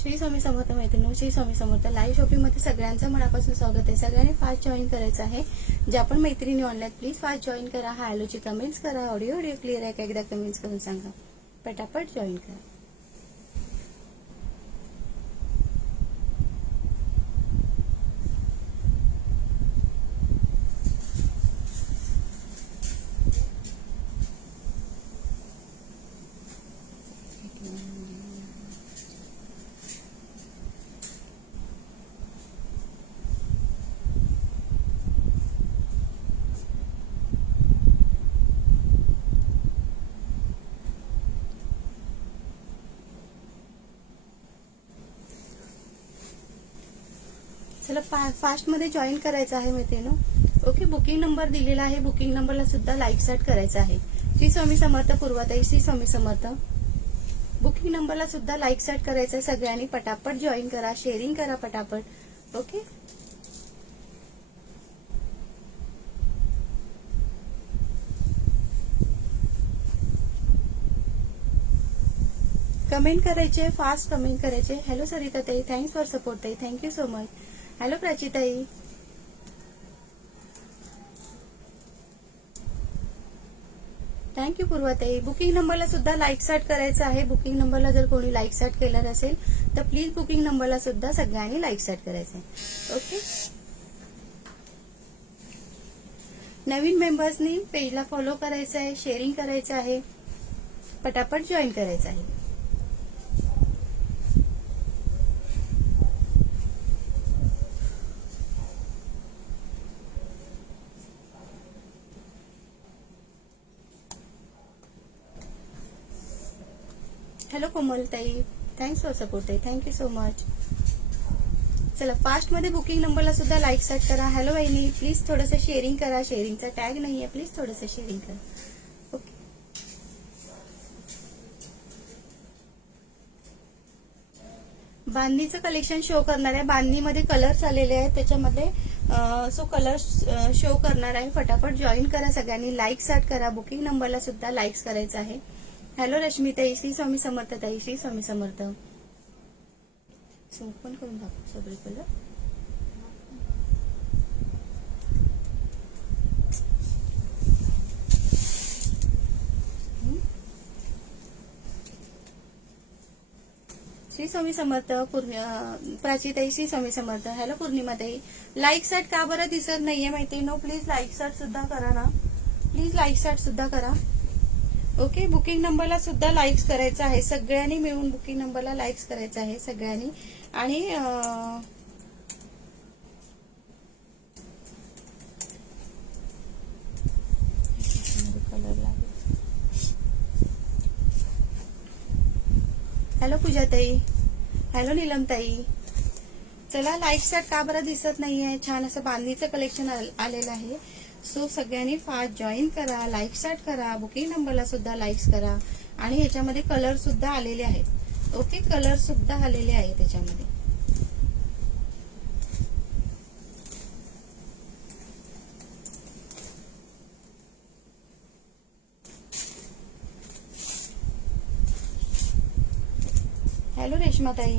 श्री स्वामी समर्थ मैत्रिणी, श्री स्वामी समर्थ. Live shopping मध्ये सगळ्यांचं मनापासून स्वागत आहे. सगळ्यांनी फास्ट जॉईन करायचं आहे. ज्या पण मैत्रिणी ऑनलाईन प्लीज फास्ट जॉईन करा. हॅलोची कमेंट्स करा. ऑडिओ क्लिअर आहे का एकदा कमेंट्स करून सांगा. पटापट जॉईन करा. चला फास्ट मध्ये जॉईन करायचं आहे मैत्रिणी. ओके, बुकिंग नंबर दिलेला आहे. बुकिंग नंबरला सुद्धा लाईक सेट करायचं आहे. श्री स्वामी समर्थ पूर्वाताई, श्री स्वामी समर्थ. बुकिंग नंबरला सुद्धा लाईक सेट करायचं आहे. सगळ्यांनी पटापट जॉईन करा, शेअरिंग करा पटापट. ओके, कमेंट करायचे, फास्ट कमेंट करायचे. हॅलो सरिता ताई, थँक्स फॉर सपोर्ट ताई, थँक्यू सो मच. हॅलो प्राचीताई, थँक्यू पूर्वाताई. बुकिंग नंबरला सुद्धा लाईक सेट करायचं आहे. बुकिंग नंबरला जर कोणी लाईक सेट केलं नसेल तर प्लीज बुकिंग नंबरला सुद्धा सगळ्यांनी लाईक सेट करायचं आहे. ओके, नवीन मेंबर्सनी पेजला फॉलो करायचं आहे, शेअरिंग करायचं आहे, पटापट जॉईन करायचं आहे. हॅलो कोमलताई, थँक्स फॉर सपोर्ट ताई, थँक्यू सो मच. चला फास्ट मध्ये बुकिंग नंबरला सुद्धा लाईक सेट करा. हॅलो वहिनी, प्लीज थोडंसं शेअरिंग करा. शेअरिंगचा टॅग नाहीये, प्लीज थोडंसं शेअरिंग करा. ओके, बांधणीचं कलेक्शन शो करणार आहे. बांधणीमध्ये कलर्स आलेले आहेत, त्याच्यामध्ये सो कलर शो करणार आहे. फटाफट जॉईन करा. सगळ्यांनी लाईक सेट करा. बुकिंग नंबरला सुद्धा लाईक्स करायचं आहे. हॅलो रश्मीताई, श्री स्वामी समर्थ ताई, श्री स्वामी समर्थ. ओपन करून दाखव सगळे कलर. श्री स्वामी समर्थ. प्राचीताई, श्री स्वामी समर्थ. हॅलो पूर्णिमाताई, लाईक सेट का बरं दिसत नाहीये माहिती नो. प्लीज लाईक सेट सुद्धा करा ना, प्लीज लाईक सेट सुद्धा करा. ओके, बुकिंग नंबरला सुद्धा लाईक्स करायचं आहे. सगळ्यांनी मिळून बुकिंग नंबरला लाईक्स करायचं आहे सगळ्यांनी. आणि हॅलो पूजाताई, हॅलो नीलमताई. चला लाईक सेट का बरं दिसत नाहीये. छान असं बांधणीचं कलेक्शन आलेलं आहे. सो सगळ्यांनी फास्ट जॉईन करा, लाईक सेट करा. बुकिंग नंबरला सुद्धा लाईक्स करा. आणि ह्याच्यामध्ये कलर सुद्धा आलेले आहेत. ओके, कलर सुद्धा आलेले आहेत त्याच्यामध्ये. हॅलो रेश्माताई,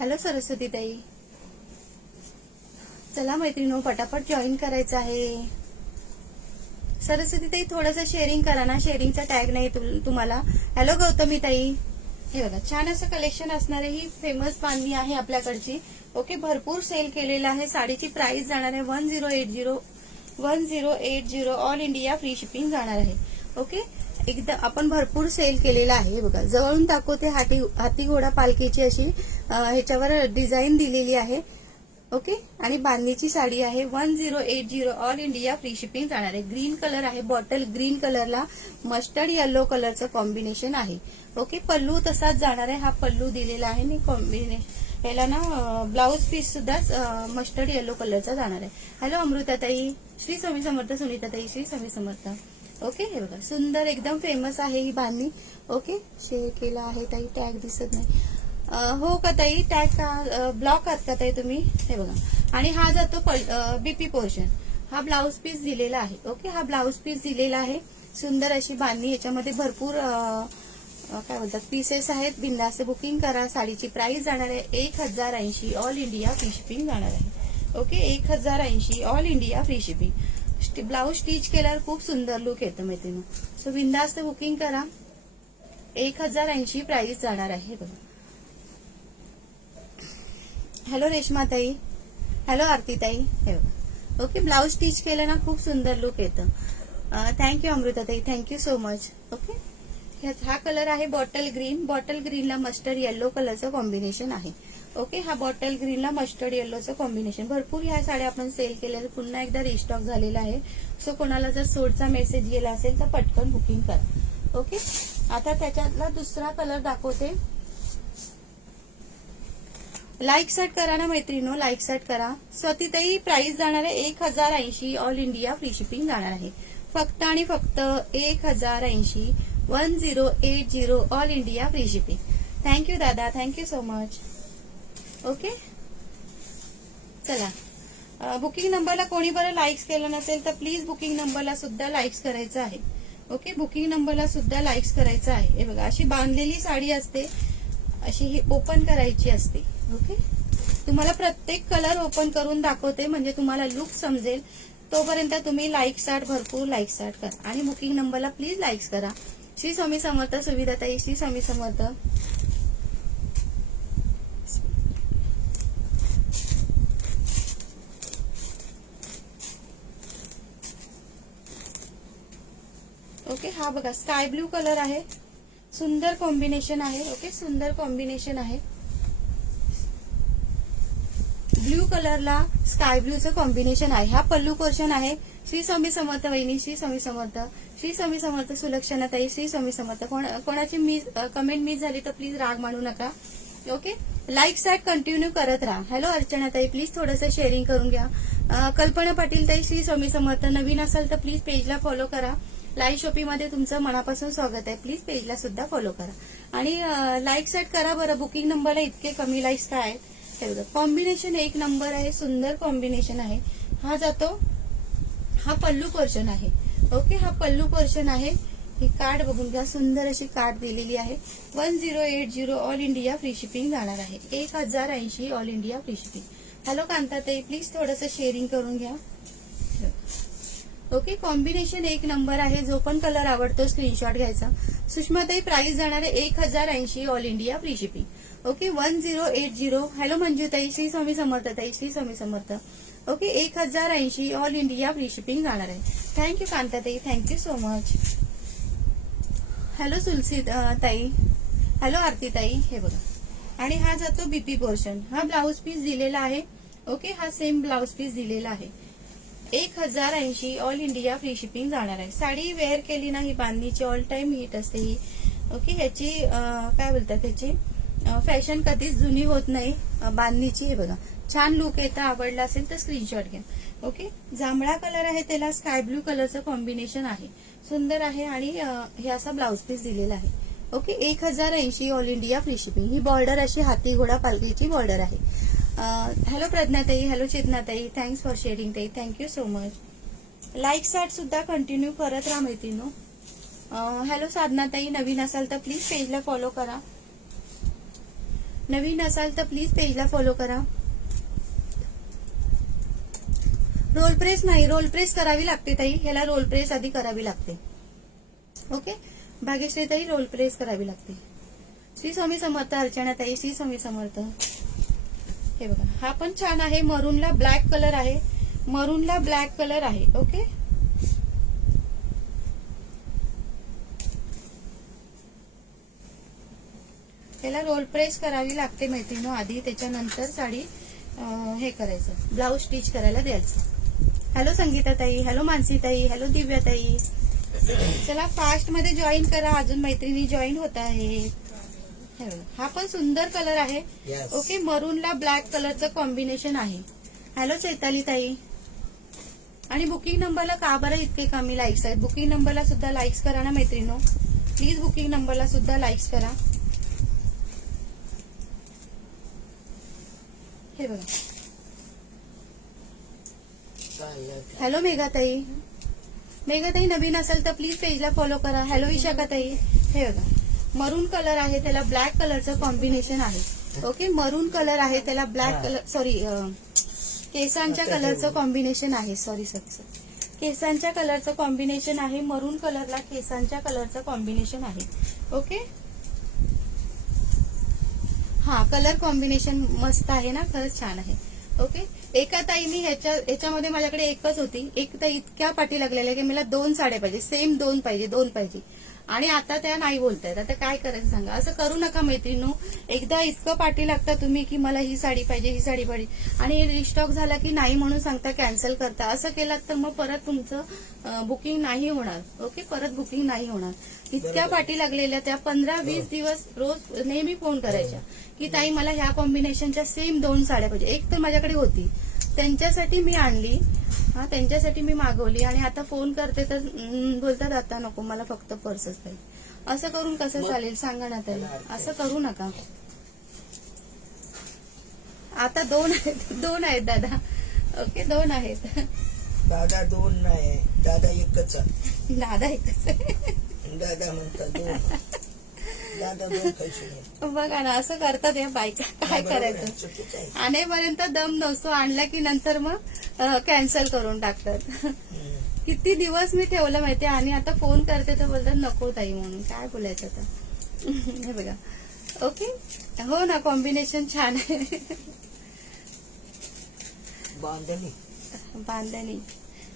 हॅलो सरस्वती ताई. चला मैत्रिणींनो पटापट जॉईन करायचं आहे. सरस्वती ताई थोडंसं शेअरिंग करा ना, शेअरिंगचा टॅग नाही तुम्हाला. हॅलो गौतमी ताई, हे बघा छान असं कलेक्शन असणारे ही फेमस बांधणी आहे आपल्याकडची. ओके, भरपूर सेल केलेलं आहे. साडीची प्राइस जाणार आहे 1080 ऑल इंडिया फ्री शिपिंग जाणार आहे. ओके, एकदा आपण भरपूर सेल केलेला आहे. बघा जवळून दाखवते. हाती घोडा पालखीची अशी ह्याच्यावर डिझाईन दिलेली आहे. ओके, आणि बांधणीची साडी आहे 1080 ऑल इंडिया फ्री शिपिंग जाणार आहे. ग्रीन कलर आहे, बॉटल ग्रीन कलरला मस्टर्ड येलो कलरचं कॉम्बिनेशन आहे. ओके, पल्लू तसाच जाणार आहे. हा पल्लू दिलेला आहे आणि कॉम्बिनेशन याला ना ब्लाउज पीस सुद्धा मस्टर्ड येलो कलरचा जाणार आहे. हॅलो अमृताताई, श्री स्वामी समर्थ. सुनीताताई, श्री स्वामी समर्थ. ओके, हे बघा सुंदर एकदम फेमस आहे ही बांधणी. ओके, शेअर केला आहे ताई, टॅग दिसत नाही. हो का ताई, टॅग का ब्लॉक आहात का ताई तुम्ही. हे बघा, आणि हा जातो बीपी पोर्शन. हा ब्लाऊज पीस दिलेला आहे. ओके, हा ब्लाऊज पीस दिलेला आहे. सुंदर अशी बांधणी, याच्यामध्ये भरपूर काय बोलतात पीसेस आहेत. बिंदास बुकिंग करा. साडीची प्राइस जाणार आहे 1080. ऑल इंडिया फ्री शिपिंग जाणार आहे. Okay, 1080 all India free shipping. Blouse stitch केल्यावर खूप सुंदर लुक येतं मैत्रिणी. सो बिंदास्त बुकिंग करा. 1080 प्राइस जाणार आहे बघा. हॅलो रेश्मा ताई, हॅलो आरती ताई, हे बघा. ओके, ब्लाऊज स्टिच केलं ना खूप सुंदर लुक येतं. थँक्यू अमृता ताई, थँक्यू सो मच. ओके, हा कलर आहे बॉटल ग्रीन. बॉटल ग्रीनला मस्टर्ड येलो कलरचं कॉम्बिनेशन आहे. ओके, हा बॉटल ग्रीनला मस्टर्ड येल्लोचं कॉम्बिनेशन. भरपूर ह्या साड्या आपण सेल केल्या, पुन्हा एकदा रिस्टॉक झालेला आहे. सो कोणाला जर सोडचा मेसेज गेला असेल तर पटकन बुकिंग करा. ओके, आता त्याच्यातला दुसरा कलर दाखवते. लाईक सेट करा ना मैत्रिणो, लाईक सेट करा. स्वतीताई प्राइस जाणार आहे 1080. ऑल इंडिया फ्री शिपिंग जाणार आहे. फक्त आणि फक्त 1080. 1080 all India free shipping. Thank you दादा, थँक्यू सो मच. ओके, चला बुकिंग नंबरला कोणी बरं लाईक्स केलं नसेल तर प्लीज बुकिंग नंबरला सुद्धा लाईक्स करायचं आहे. ओके, बुकिंग नंबरला सुद्धा लाईक्स करायचं आहे. हे बघा, अशी बांधलेली साडी असते, अशी ही ओपन करायची असते. ओके, तुम्हाला प्रत्येक कलर ओपन करून दाखवते म्हणजे तुम्हाला लुक समजेल. तोपर्यंत तुम्ही लाईक स्टार्ट, भरपूर लाईक स्टार्ट करा आणि बुकिंग नंबरला प्लीज लाईक्स करा. श्री स्वामी समर्थ सुविधाताई, श्री स्वामी समर्थ. ओके, हा बघा स्काय ब्ल्यू कलर आहे. सुंदर कॉम्बिनेशन आहे. ओके, सुंदर कॉम्बिनेशन आहे. ब्ल्यू कलरला स्काय ब्ल्यूचं कॉम्बिनेशन आहे. हा पल्लू पोर्शन आहे. श्री स्वामी समर्थ वहिनी, श्री स्वामी समर्थ, श्री स्वामी समर्थ सुलक्षणाताई, श्री स्वामी समर्थ. कोणाची कमेंट मिस झाली तर प्लीज राग मानू नका. ओके, लाईक सॅट कंटिन्यू करत राहा. हॅलो अर्चनाताई, प्लीज थोडंसं शेअरिंग करून घ्या. कल्पना पाटील ताई, श्री स्वामी समर्थ. नवीन असाल तर प्लीज पेजला फॉलो करा. लाईव्ह शॉपिंग मध्ये तुमचं मनापासून स्वागत आहे. प्लीज पेजला सुद्धा फॉलो करा आणि लाईक सेट करा बरं. बुकिंग नंबरला इतके कमी लाईक्स काय आहेत हे बघा. कॉम्बिनेशन एक नंबर आहे, सुंदर कॉम्बिनेशन आहे. हा जातो, हा पल्लू पोर्शन आहे. ओके, हा पल्लू पोर्शन आहे. ही कार्ड बघून घ्या, सुंदर अशी कार्ड दिलेली आहे. 1080 ऑल इंडिया फ्री शिपिंग जाणार आहे. 1080 all India free shipping. Hello कांताताई, प्लीज थोडंसं शेअरिंग करून घ्या. ओके, कॉम्बिनेशन एक नंबर आहे. जो पण कलर आवडतो स्क्रीनशॉट घ्यायचा. सुषमाताई प्राइस जाणार आहे 1080 all India free shipping. Okay, 1080. Hello मंजूताई, श्री स्वामी समर्थ ताई, Shri Swami Samarth. Okay, 1080 all India free shipping जाणार आहे. थँक्यू कांताताई, thank you so much. Hello Tulsi ताई, हॅलो आरती ताई. हे बघा, आणि हा जातो बीपी पोर्शन. हा ब्लाऊज पीस दिलेला आहे. ओके, हा सेम ब्लाऊज पीस दिलेला आहे. 1080 ऑल इंडिया फ्री शिपिंग जाणार आहे. साडी वेअर केली ना, ही बांधणीची ऑल टाइम हिट असते ही. ओके, ह्याची काय बोलतात, त्याची फॅशन कधीच जुनी होत नाही बांधणीची. हे बघा, छान लुक येतं. आवडला असेल तर स्क्रीनशॉट घ्या. ओके, जांभळा कलर आहे, त्याला स्काय ब्ल्यू कलरचं कॉम्बिनेशन आहे. सुंदर आहे आणि हे असा ब्लाऊज पीस दिलेला आहे. Okay, 1080 all India free shipping. ही बॉर्डर अशी हाती घोडा पालखीची बॉर्डर आहे. हॅलो प्रज्ञाताई, हॅलो चेतनाताई, थँक्स फॉर शेअरिंग ताई, थँक्यू सो मच. लाईक सॅट सुद्धा कंटिन्यू करत राहा मैत्रिणो. हॅलो साधनाताई, नवीन असाल तर प्लीज पेजला फॉलो करा. नवीन असाल तर प्लीज पेजला फॉलो करा. रोल प्रेस नाही, रोल प्रेस करावी लागते ताई. ह्याला रोल प्रेस आधी करावी लागते. ओके, भाग्यश्री ताई, रोल प्रेस करावी लागते. श्री स्वामी समर्थ अर्चना ताई, श्री स्वामी समर्थ. हे बघा, हा पण छान आहे. मरूनला ब्लॅक कलर आहे. मरूनला ब्लॅक कलर आहे. ओके, त्याला रोल प्रेस करावी लागते मैत्रिणी आधी, त्याच्यानंतर साडी हे करायचं, ब्लाऊज स्टिच करायला द्यायचं. हॅलो संगीता ताई, हॅलो मानसी ताई, हॅलो दिव्या ताई. चला फास्ट मध्ये जॉईन करा, अजून मैत्रिणी जॉईन होत आहेत. हा पण सुंदर कलर आहे. ओके, मरूनला ब्लॅक कलरचं कॉम्बिनेशन आहे. हॅलो चैताली ताई. आणि बुकिंग नंबरला का बरं इतके कमी लाईक्स आहेत? बुकिंग नंबरला सुद्धा लाईक्स करा ना मैत्रिणो, प्लीज बुकिंग नंबरला सुद्धा लाईक्स करा. हे बघा, हॅलो मेघाताई, मेघाताई नवीन असेल तर प्लीज पेजला फॉलो करा. हॅलो विशाखाताई. हे बघा मरून कलर आहे, त्याला ब्लॅक कलरचं कॉम्बिनेशन आहे. ओके, मरून कलर आहे, त्याला ब्लॅक कलर सॉरी केसांच्या कलरचं कॉम्बिनेशन आहे. सॉरी केसांच्या कलरचं कॉम्बिनेशन आहे. मरून कलरला केसांच्या कलरचं कॉम्बिनेशन आहे. ओके, हा कलर कॉम्बिनेशन मस्त आहे ना, खरंच छान आहे. ओके, एका ताईनी ह्याच्यामध्ये माझ्याकडे एकच होती, एक ताई इतक्या पाठी लागलेल्या की मला 2 साड्या पाहिजे, सेम 2 पाहिजे आणि आता त्या नाही बोलतायत. आता काय करायचं सांगा. असं करू नका मैत्रिणींनो. एकदा इतकं पाठी लागता तुम्ही की मला ही साडी पाहिजे आणि रिस्टॉक झाला की नाही म्हणून सांगता, कॅन्सल करता. असं केलात तर मग परत तुमचं बुकिंग नाही होणार. ओके, परत बुकिंग नाही होणार. इतक्या पाठी लागलेल्या त्या 15-20 दिवस रोज नेहमी फोन करायच्या की ताई मला ह्या कॉम्बिनेशनच्या सेम 2 साड्या पाहिजे. एक तर माझ्याकडे होती, त्यांच्यासाठी मी आणली, त्यांच्यासाठी मी मागवली आणि आता फोन करते तर बोलतात आता नको, मला फक्त पर्सच पाहिजे. असं करून कसं चालेल सांगा ना ताई, असं करू नका. आता 2 आहेत दादा. ओके, 2 आहेत दादा. 2 नाही, दादा एकच आहे. दादा एकच आहे. दादा म्हणतात 2. दादा 2 कशी बघा ना, असं करतात या बायका. काय करायचं, आणेपर्यंत दम नसतो, आणला की नंतर मग कॅन्सल करून टाकतात. किती दिवस मी ठेवलं माहितीये आणि आता फोन करते तर बोलतात नको ताई म्हणून. काय बोलायचं आता. हे बघा. ओके, हो ना, कॉम्बिनेशन छान आहे. बांधणी.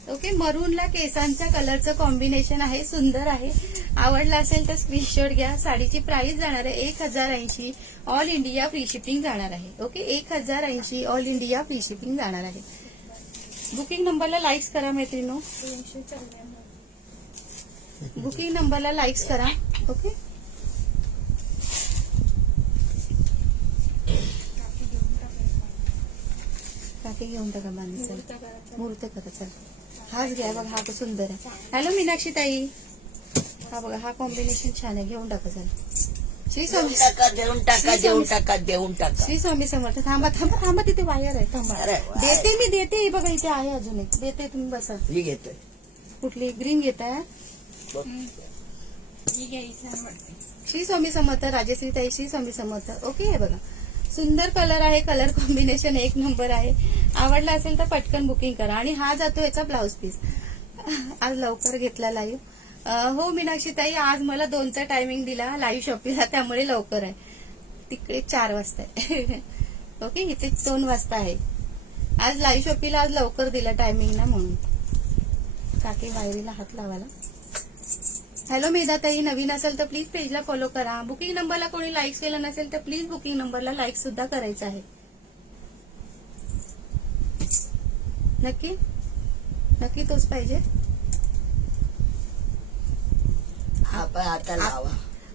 ओके, मरूनला केसांच्या कलरचं कॉम्बिनेशन आहे, सुंदर आहे. आवडला असेल तर स्क्रीनशॉट घ्या. साडीची प्राइस जाणार आहे 1080, ऑल इंडिया फ्री शिपिंग जाणार आहे. Okay, 1080 all India free shipping जाणार आहे. बुकिंग नंबरला लाईक्स करा मैत्रिणींनो. बुकिंग नंबरला लाईक्स करा. ओके, काकी घेऊन टाका बांधणी. मुहूर्त करा. चल, हाच घ्या बघा, हा सुंदर आहे. हॅलो मीनाक्षी ताई, हा बघा, हा कॉम्बिनेशन छान आहे, घेऊन टाका. चल, श्री स्वामी देऊन टाका. श्री स्वामी समर्थ. थांबा तिथे वायर आहे, थांबा. देते ही बघा, इथे आहे अजून एक देते, तुम्ही बसा. ही घेतोय. कुठली ग्रीन घेताय? श्री स्वामी समर्थ. राजश्री ताई, श्री स्वामी समर्थ. ओके, हे बघा सुंदर कलर आहे, कलर कॉम्बिनेशन 1 नंबर आहे. आवडला असेल तर पटकन बुकिंग करा. आणि हा जातो याचा ब्लाउज पीस. आज लवकर घेतला लाईव्ह. हो मीनाक्षी ताई, आज मला 2चा टायमिंग दिला लाईव्ह शॉपिंगला, त्यामुळे लवकर आहे. तिकडे 4 वाजता आहे. ओके, इथे 2 वाजता आहे. आज लाईव्ह शॉपिंगला आज लवकर दिला टायमिंग ना, म्हणून. काकी वायरीला हात लावायला. हॅलो मेधाताई, नवीन असेल तर प्लीज पेजला फॉलो करा. बुकिंग नंबरला कोणी लाईक्स केलं नसेल तर प्लीज बुकिंग नंबरला लाईक सुद्धा करायचं आहे. नक्की तोच पाहिजे. आता लावा.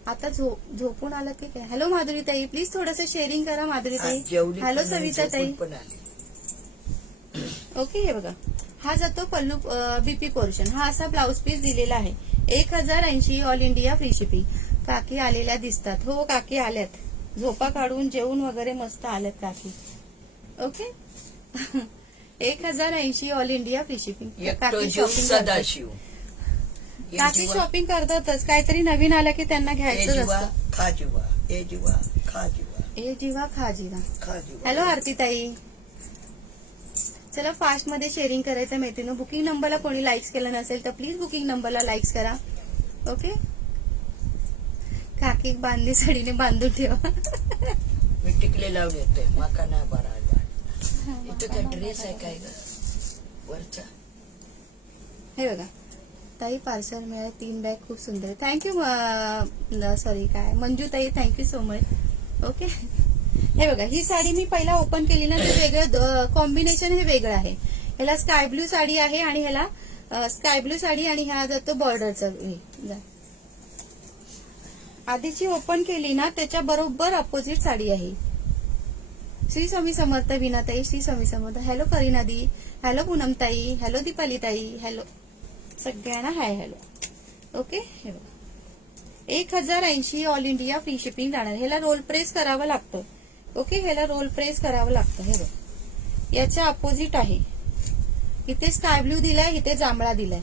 आता झोपून आलं की काय. हॅलो माधुरी ताई, प्लीज थोडंसं शेअरिंग करा. माधुरी ताई, हॅलो सविता ताई. ओके, हे बघा, हा जातो पल्लू बीपी पोर्शन. हा असा ब्लाउज पीस दिलेला आहे. 1080 ऑल इंडिया फ्री शिपिंग. काकी आलेल्या दिसतात. हो, काकी आल्यात, झोपा काढून जेवून वगैरे मस्त आल्यात काकी. Okay, 1080 all India free shipping. काकी शॉपिंग करतातच, काहीतरी नवीन आलं की त्यांना घ्यायचं असतं. ए जीवा खा जीवा. हॅलो आरती ताई, चला फास्ट मध्ये शेअरिंग करायचं मैत्रिणी. बुकिंग नंबरला कोणी लाईक्स केलं नसेल तर प्लीज बुकिंग नंबरला लाईक्स करा. ओके, काकी बांधली साडीने बांधून ठेवा. मी टिकले लावून येतोय, माका नाही बरा. इथं काय ड्रेस आहे काय वरचा. हे बघा ताई, पार्सल मिळाले 3 बॅग, खूप सुंदर आहे. थँक्यू. सॉरी काय मंजू ताई, थँक्यू सो मच. ओके, हे बघा, ही साडी मी पहिला ओपन केली ना, ते वेगळं कॉम्बिनेशन हे वेगळं आहे. ह्याला स्काय ब्ल्यू साडी आहे आणि ह्याला स्काय ब्ल्यू साडी आणि ह्या जातो बॉर्डरचा. आधीची ओपन केली ना त्याच्या बरोबर अपोजिट साडी आहे. श्री स्वामी समर्थ विनाताई, श्री स्वामी समर्थ. हॅलो करीना दी, हॅलो पूनम ताई, हॅलो दीपाली ताई, हॅलो सगळ्यांना हाय हॅलो. ओके, हे बघा 1080 ऑल इंडिया फ्री शिपिंग जाणार. ह्याला रोल प्रेस करावं लागतं. ओके, ह्याला रोल प्रेस करावं लागतं. हे बघ, याच्या अपोजिट आहे. इथे स्काय ब्ल्यू दिलाय, इथे जांभळा दिलाय.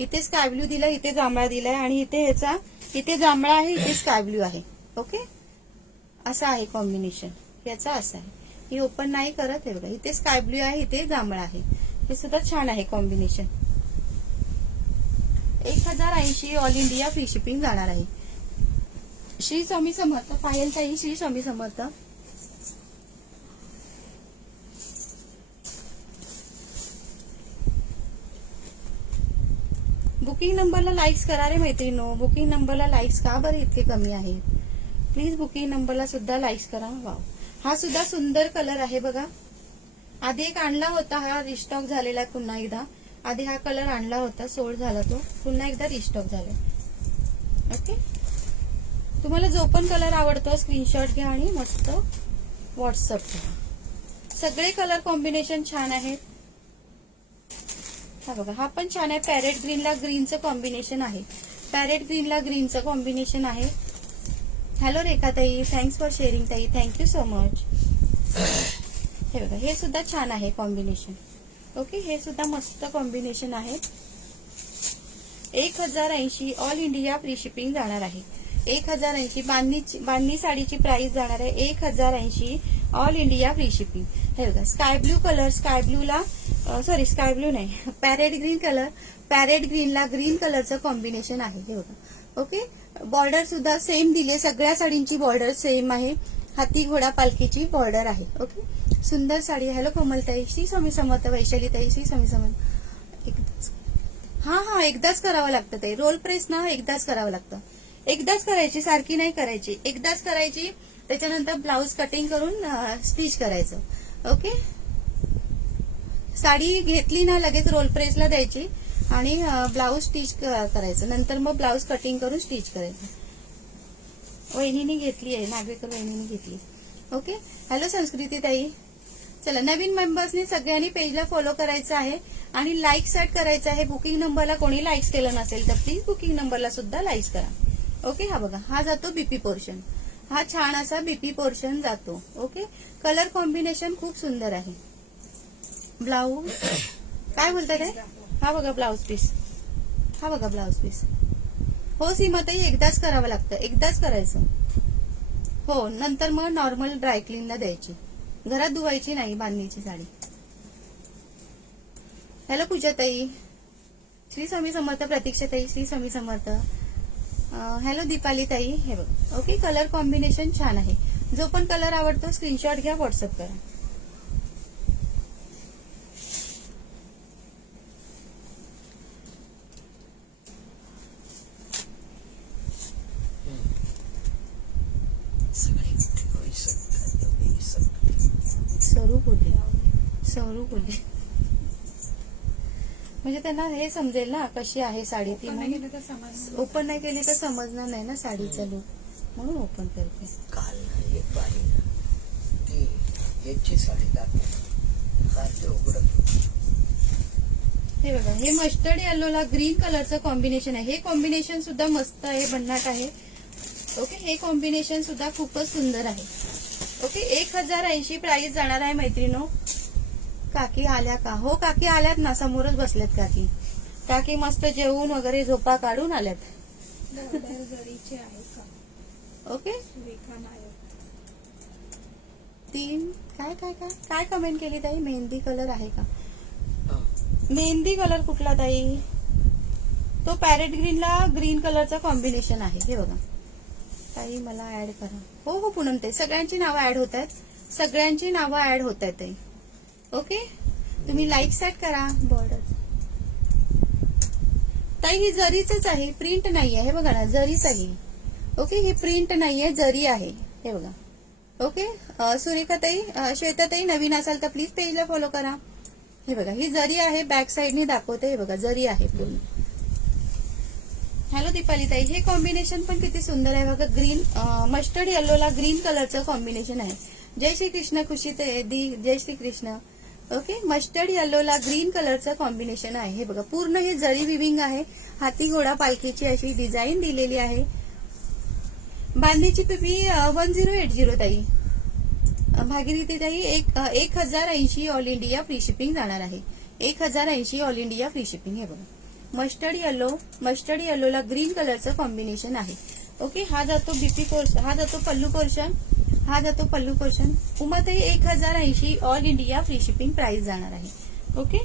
इथे स्काय ब्ल्यू दिलाय, इथे जांभळा दिलाय आणि इथे जांभळा आहे, इथे स्काय ब्ल्यू आहे. ओके, असं आहे कॉम्बिनेशन याचा. असं आहे. ही ओपन नाही करत आहे बघा. इथे स्काय ब्ल्यू आहे, इथे जांभळा आहे. हे सुद्धा छान आहे combination. 1080 all India free shipping जाणार आहे. श्री स्वामी समर्थ. पायल ताई, श्री स्वामी समर्थ. बुकिंग नंबरला लाईक्स करा रे मैत्रिणो. बुकिंग नंबरला लाईक्स का बरं इतके कमी आहेत? प्लीज बुकिंग नंबरला सुद्धा लाईक्स करा. वाव, हा सुद्धा सुंदर कलर आहे बघा. आधी एक आणला होता, हा रिस्टॉक झालेला आहे पुन्हा एकदा. आधी हा कलर आणला होता, सोल्ड झाला तो, पुन्हा एकदा रिस्टॉक झालाय. ओके, तुम्हाला जो पण कलर आवडतो स्क्रीनशॉट घ्या आणि मस्त व्हॉट्सअप करा. सगळे कलर कॉम्बिनेशन छान आहेत. हा बघा, हा पण छान आहे. पॅरेट ग्रीनला ग्रीनचं कॉम्बिनेशन आहे. पॅरेट ग्रीनला ग्रीनचं कॉम्बिनेशन आहे. Hello Rekhatai, thanks for sharing ताई, थँक्यू सो मच. हे बघा, हे सुद्धा छान आहे कॉम्बिनेशन. ओके, हे सुद्धा मस्त कॉम्बिनेशन आहे. 1080 ऑल इंडिया फ्री शिपिंग जाणार आहे. 1080 बांधणी साडीची प्राइस जाणार आहे 1080 ऑल इंडिया फ्री शिपिंग. हे बघा, स्काय ब्ल्यू कलर, स्काय ब्ल्यूला सॉरी स्काय ब्ल्यू नाही, पॅरेट ग्रीन कलर, पॅरेट ग्रीनला ग्रीन कलरचं कॉम्बिनेशन आहे. हे बघा. ओके, बॉर्डर सुद्धा सेम दिले. सगळ्या साडींची बॉर्डर सेम आहे. हाती घोडा पालखीची बॉर्डर आहे. ओके, सुंदर साडी. हॅलो कोमलताई, श्री स्वामी समर्थ. वैशालीताई, श्री स्वामी समर्थ. एकदाच, हा एकदाच करावं लागतं ते. रोल प्रेस ना एकदाच करावं लागतं. एकदाच करायची, सारखी नाही करायची. एकदाच करायची, त्याच्यानंतर ब्लाऊज कटिंग करून स्टिच करायचं. ओके, साडी घेतली ना लगेच रोल प्रेसला द्यायची आणि ब्लाऊज स्टिच करायचं. नंतर मग ब्लाऊज कटिंग करून स्टिच करायचं. वहिनीने घेतली आहे, नागवेकर वहिनीने घेतली. ओके, हॅलो संस्कृती ताई. चला, नवीन मेंबर्सनी सगळ्यांनी पेजला फॉलो करायचं आहे आणि लाईक सेट करायचं आहे. बुकिंग नंबरला कोणी लाईक्स केलं नसेल तर प्लीज बुकिंग नंबरला सुद्धा लाईक्स करा. ओके, हा बघा, हा जातो बीपी पोर्शन. हा छान असा बीपी पोर्शन जातो. ओके, कलर कॉम्बिनेशन खूप सुंदर आहे. ब्लाऊज काय बोलतात आहे? हा बघा ब्लाऊज पीस. हा बघा ब्लाऊज पीस. हो सीमाताई, एकदाच करावं लागतं, एकदाच करायचं. हो, नंतर मग नॉर्मल ड्रायक्लीनला द्यायची, घरात धुवायची नाही बांधणीची साडी. हॅलो पूजाताई, श्री स्वामी समर्थ. प्रतीक्षाताई, श्री स्वामी समर्थ. हॅलो दीपाली ताई. हे बघा, ओके, कलर कॉम्बिनेशन छान आहे. जो पण कलर आवडतो स्क्रीनशॉट घ्या, व्हॉट्सअप करा. सरू बोलले म्हणजे त्यांना हे समजेल ना कशी आहे साडी ती. ओपन नाही केली तर समजणार नाही ना साडीचा लुक, म्हणून ओपन करते. काल ना एक बाई ना ती याची साडी दाखवली, काल ते उघडत होती. हे बघा, हे मस्टर्ड येलोला ग्रीन कलरचं कॉम्बिनेशन आहे. हे कॉम्बिनेशन सुद्धा मस्त आहे, भन्नाट आहे. ओके, हे कॉम्बिनेशन सुद्धा खूपच सुंदर आहे. ओके, 1080 प्राइस जाणार आहे मैत्रिणो. काकी आल्या का? हो काकी आल्यात ना, समोरच बसल्यात काकी. काकी मस्त जेवून वगैरे झोपा काढून आल्यात. ओके, तीन काय काय काय काय कमेंट केली ताई? मेहंदी कलर आहे का? मेहंदी कलर कुठला ताई? तो पॅरेट ग्रीनला ग्रीन कलरचा कॉम्बिनेशन आहे. हे बघा ताई, मला ऍड करा. हो हो पूनम ताई, सगळ्यांची नावं ऍड होत आहेत, सगळ्यांची नावं ऍड होत आहेत ताई. ओके, तुम्ही लाईक सेट करा. बॉर्डर ताई ही जरीच आहे, प्रिंट नाहीये. हे बघा ना, जरीच आहे. ओके, ही प्रिंट नाहीये, जरी आहे. हे बघा. ओके, सुरेखा ताई, श्वेता ताई, नवीन असाल तर प्लीज पेजला फॉलो करा. हे बघा, ही जरी आहे, बॅक साईडनी दाखवते. हे बघा, जरी आहे पूर्ण. हॅलो दीपाली ताई, हे कॉम्बिनेशन पण किती सुंदर आहे बघा. ग्रीन मस्टर्ड येलोला ग्रीन कलरचं कॉम्बिनेशन आहे. जय श्री कृष्ण खुशी दी, जय श्री कृष्ण. ओके, मस्टर्ड येलोला ग्रीन कलरचं कॉम्बिनेशन आहे. हे बघा, पूर्ण हे जरी विविंग आहे. हाती घोडा पालखीची अशी डिझाईन दिलेली आहे. बांधीची पिपी 1080 ताई. भागीरथी ताई, 1080 ऑल इंडिया फ्री शिपिंग जाणार आहे. 1080 ऑल इंडिया फ्री शिपिंग. हे बघा मस्टर्ड येलोला ग्रीन कलरचं कॉम्बिनेशन आहे. ओके, हा जातो बीपी पोर्शन, हा जातो पल्लू पोर्शन, हा जातो पल्लू पोर्शन. उमाताई 1080 all India free shipping price जाणार आहे. ओके,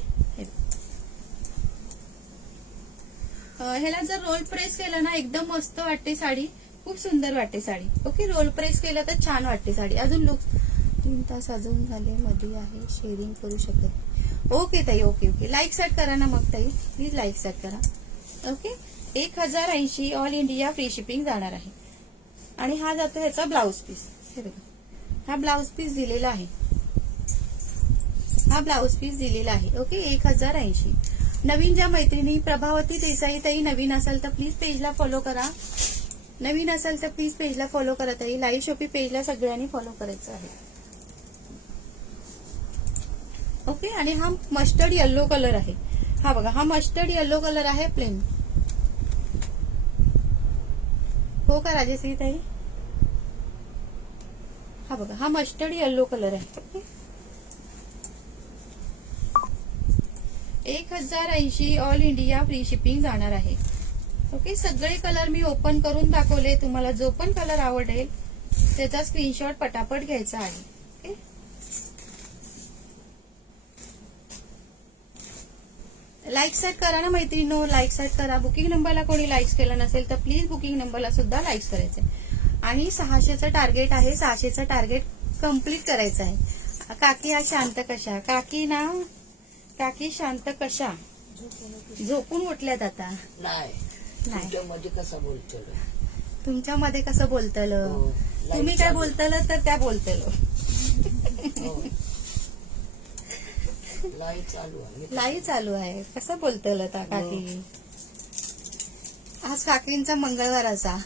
ह्याला जर रोल प्रेस केलं ना एकदम मस्त वाटते साडी, खूप सुंदर वाटते साडी. ओके, रोल प्रेस केलं तर छान वाटते साडी. अजून लुक 3 तास अजून झाले, मध्ये आहे शेअरिंग करू शकत. ओके ताई, ओके. लाईक सेट करा ना मग ताई, प्लीज लाईक सेट करा. Okay, 1080 all India free shipping जाणार आहे. आणि हा जातो ह्याचा ब्लाउज पीस. हे बघा, हा ब्लाउज पीस दिलेला आहे, हा ब्लाउज पीस दिलेला आहे. ओके, 1080. नवीन ज्या मैत्रिणी, प्रभावती देसाई ताई नवीन असाल तर प्लीज पेजला फॉलो करा. नवीन असाल तर प्लीज पेजला फॉलो करा ताई. लाईव्ह शॉपिंग पेजला सगळ्यांनी फॉलो करायचं आहे. ओके, आणि हा मस्टर्ड येल्लो कलर आहे. हा बघा, हा मस्टर्ड येल्लो कलर आहे प्लेन. हो का राजश्री ताई? हा बघा, हा मस्टर्ड येल्लो कलर आहे. Okay, 1080 all India free shipping जाणार आहे. ओके, सगळे कलर मी ओपन करून दाखवले. तुम्हाला जो पण कलर आवडेल त्याचा स्क्रीनशॉट पटापट घ्यायचा आहे. ओके, लाईक सेट करा ना मैत्रिणींनो, लाईक सेट करा. बुकिंग नंबरला कोणी लाईक्स केलं नसेल तर प्लीज बुकिंग नंबरला सुद्धा लाईक्स करायचे. आणि 600चं टार्गेट आहे, 600चं टार्गेट कम्प्लीट करायचं आहे. काकी आज शांत कशा? काकी शांत कशा? झोपून उठल्यात आता? नाही, तुमच्यामध्ये कसं बोलतो? तुमच्यामध्ये कसं बोलतल? हो, तुम्ही काय बोलतल तर त्या बोलतल. लाई चालू आहे. कसं बोलतल आता काकी? आज काकींचा मंगळवार असा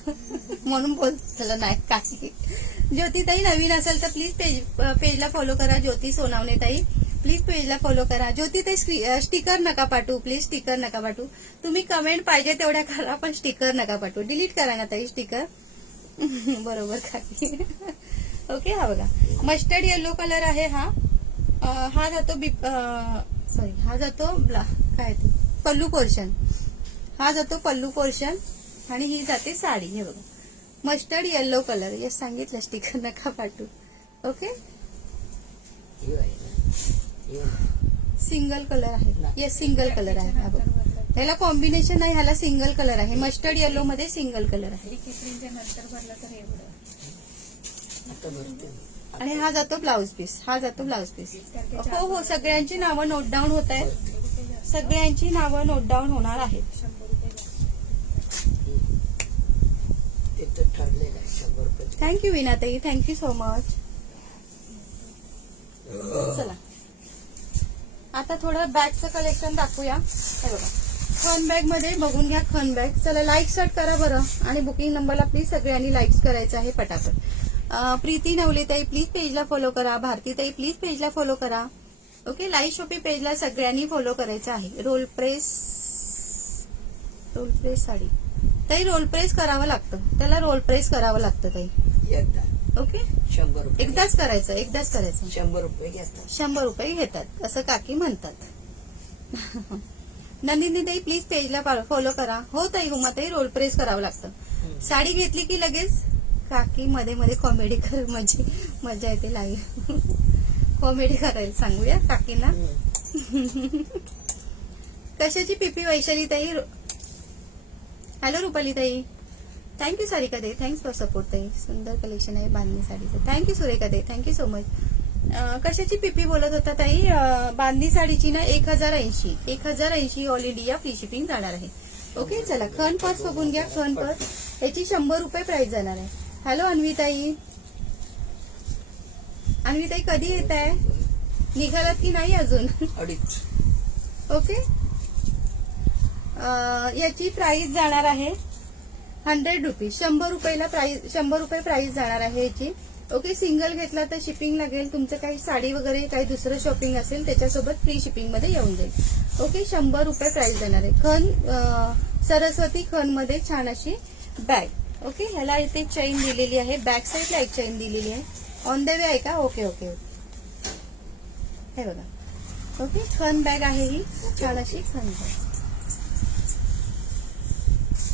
म्हणून बोलतल नाही काकी. ज्योतिताई नवीन असेल तर प्लीज पेजला फॉलो करा. ज्योती सोनावणे ताई प्लीज पेजला फॉलो करा. ज्योतिताई स्टिकर नका पाठवू, प्लीज स्टिकर नका पाठवू. तुम्ही कमेंट पाहिजे तेवढ्या करा पण स्टिकर नका पाठवू. डिलीट करा ना ताई स्टिकर. बरोबर काकी. ओके, हा बघा मस्टर्ड येल्लो कलर आहे. हा जातो हा जातो काय ते पल्लू पोर्शन, हा जातो पल्लू पोर्शन आणि ही जाते साडी. हे बघा मस्टर्ड येल्लो कलर. यस, सांगितलं स्टिकर नका पाठवू. ओके, सिंगल कलर आहे. येस, सिंगल कलर आहे. हा बघा, ह्याला कॉम्बिनेशन नाही, ह्याला सिंगल कलर आहे. मस्टर्ड येल्लो मध्ये सिंगल कलर आहे. आणि हा जातो ब्लाउज पीस, हा जातो ब्लाउज पीस. हो, सगळ्यांची नावं नोट डाऊन होत आहेत, सगळ्यांची नावं नोट डाऊन होणार आहेत. थँक्यू विनाताई, थँक्यू सो मच. चला आता थोडं बॅगचं कलेक्शन दाखवूया. हे बघा, खन बॅग मध्ये बघून घ्या, खन बॅग. चला लाईक सेट करा बरं, आणि बुकिंग नंबरला प्लीज सगळ्यांनी लाईक्स करायचं आहे पटापट. प्रीती नवलेताई प्लीज पेजला फॉलो करा. भारतीताई प्लीज पेजला फॉलो करा. ओके, लाईव्ह शॉपिंग पेजला सगळ्यांनी फॉलो करायचं आहे. रोल प्रेस साडी ताई, रोल प्रेस करावं लागतं, त्याला रोल प्रेस करावं लागतं ताई. ओके, 100 रुपये एकदाच करायचं, 100 रुपये घेतात, 100 रुपये घेतात असं काकी म्हणतात. नंदिनी ताई प्लीज पेजला फॉलो करा. हो ताई, उमाताई रोल प्रेस करावं लागतं. साडी घेतली की लगेच काकी मध्ये मध्ये कॉमेडी कर, मजा येते लाईव्ह. कॉमेडी करायला सांगूया काकींना. कशाची पीपी वैशाली ताई? हॅलो रुपाली ताई, थँक्यू सारिका ताई, थँक्स फॉर सपोर्ट ताई. सुंदर कलेक्शन आहे बांधणी साडीचं. थँक्यू सुरेखा ताई, थँक्यू सो मच. कशाची पीपी बोलत होता ताई? बांधणी साडीची ना 1080 ऑल इंडिया फ्री शिपिंग जाणार आहे. ओके, चला खन पर्स बघून घ्या. खन पर्स याची 100 रुपये प्राइस जाणार आहे. हॅलो अन्विताई, अन्विताई कधी येत आहे? निघालात की नाही अजून? ओके, याची प्राइस जाणार आहे 100 रुपीज. 100 रुपयाला प्राइस, 100 रुपये प्राइस जाणार आहे याची. ओके, सिंगल घेतला तर शिपिंग लागेल. तुमचं काही साडी वगैरे काही दुसरं शॉपिंग असेल त्याच्यासोबत फ्री शिपिंग मध्ये येऊन जाईल. ओके, 100 रुपये प्राइस जाणार आहे. खन सरस्वती खन मध्ये छान अशी बॅग. ओके, ह्याला इथे चेन दिलेली आहे, बॅक साईडला एक चेन दिलेली आहे. ऑन द वे आहे का? ओके ओके ओके, हे बघा ओके, खन बॅग आहे ही, छान अशी खन बॅग.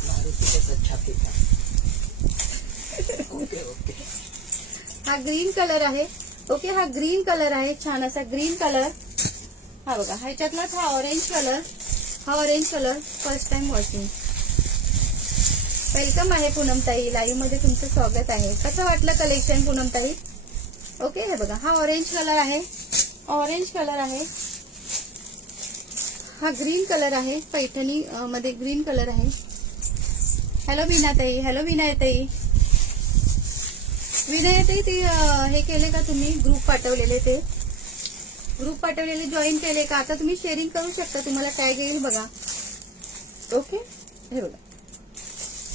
मारुतीचं छापी का? Okay okay. हा ग्रीन कलर आहे. ओके, हा ग्रीन कलर आहे, छान असा ग्रीन कलर. हा बघा, ह्याच्यातलाच हा ऑरेंज कलर. हा orange colour first time washing. Welcome आहे पूनमताई, लाईव्ह मध्ये तुमचं स्वागत आहे. कसं वाटलं कलेक्शन पूनमताई? ओके, हे बघा, हा ऑरेंज कलर आहे, ऑरेंज कलर आहे. हा ग्रीन कलर आहे, पैठणी मध्ये ग्रीन कलर आहे. हॅलो विनाताई, हॅलो विनायताई. विनायताई ती हे केले का तुम्ही? ग्रुप पाठवलेले, ते ग्रुप पाठवलेले जॉईन केले का? आता तुम्ही शेअरिंग करू शकता, तुम्हाला टॅग येईल बघा. ओके, हे बघा,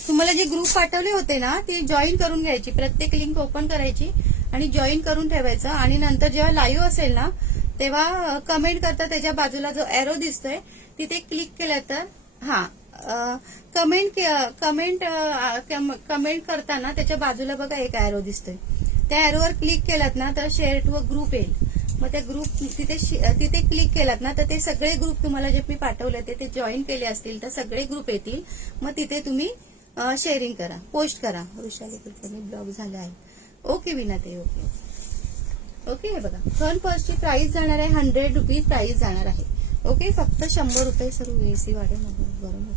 तुम्हाला जे ग्रुप पाठवले होते ना ते जॉईन करून घ्यायची. प्रत्येक लिंक ओपन करायची आणि जॉईन करून ठेवायचं. आणि नंतर जेव्हा लाईव्ह असेल ना तेव्हा कमेंट करता त्याच्या बाजूला जो एरो दिसतोय तिथे क्लिक केलं तर कमेंट करताना त्याच्या बाजूला बघा एक एरो दिसतोय, त्या एरोवर क्लिक केलात ना तर शेअर टू अ ग्रुप येईल. मग त्या ग्रुप तिथे क्लिक केलात ना तर ते सगळे ग्रुप तुम्हाला जे मी पाठवले ते जॉईन केले असतील तर सगळे ग्रुप येतील. मग तिथे तुम्ही शेअरिंग करा, पोस्ट करा. वृषाली कुलकर्णी ब्लॉग झाले आहे. ओके विनाते, ओके ओके. हे बघा, खन पर्सची प्राइस जाणार आहे 100 रुपीज प्राइस जाणार आहे. ओके, फक्त 100 रुपये. सर्व एसी वाढेल बरोबर,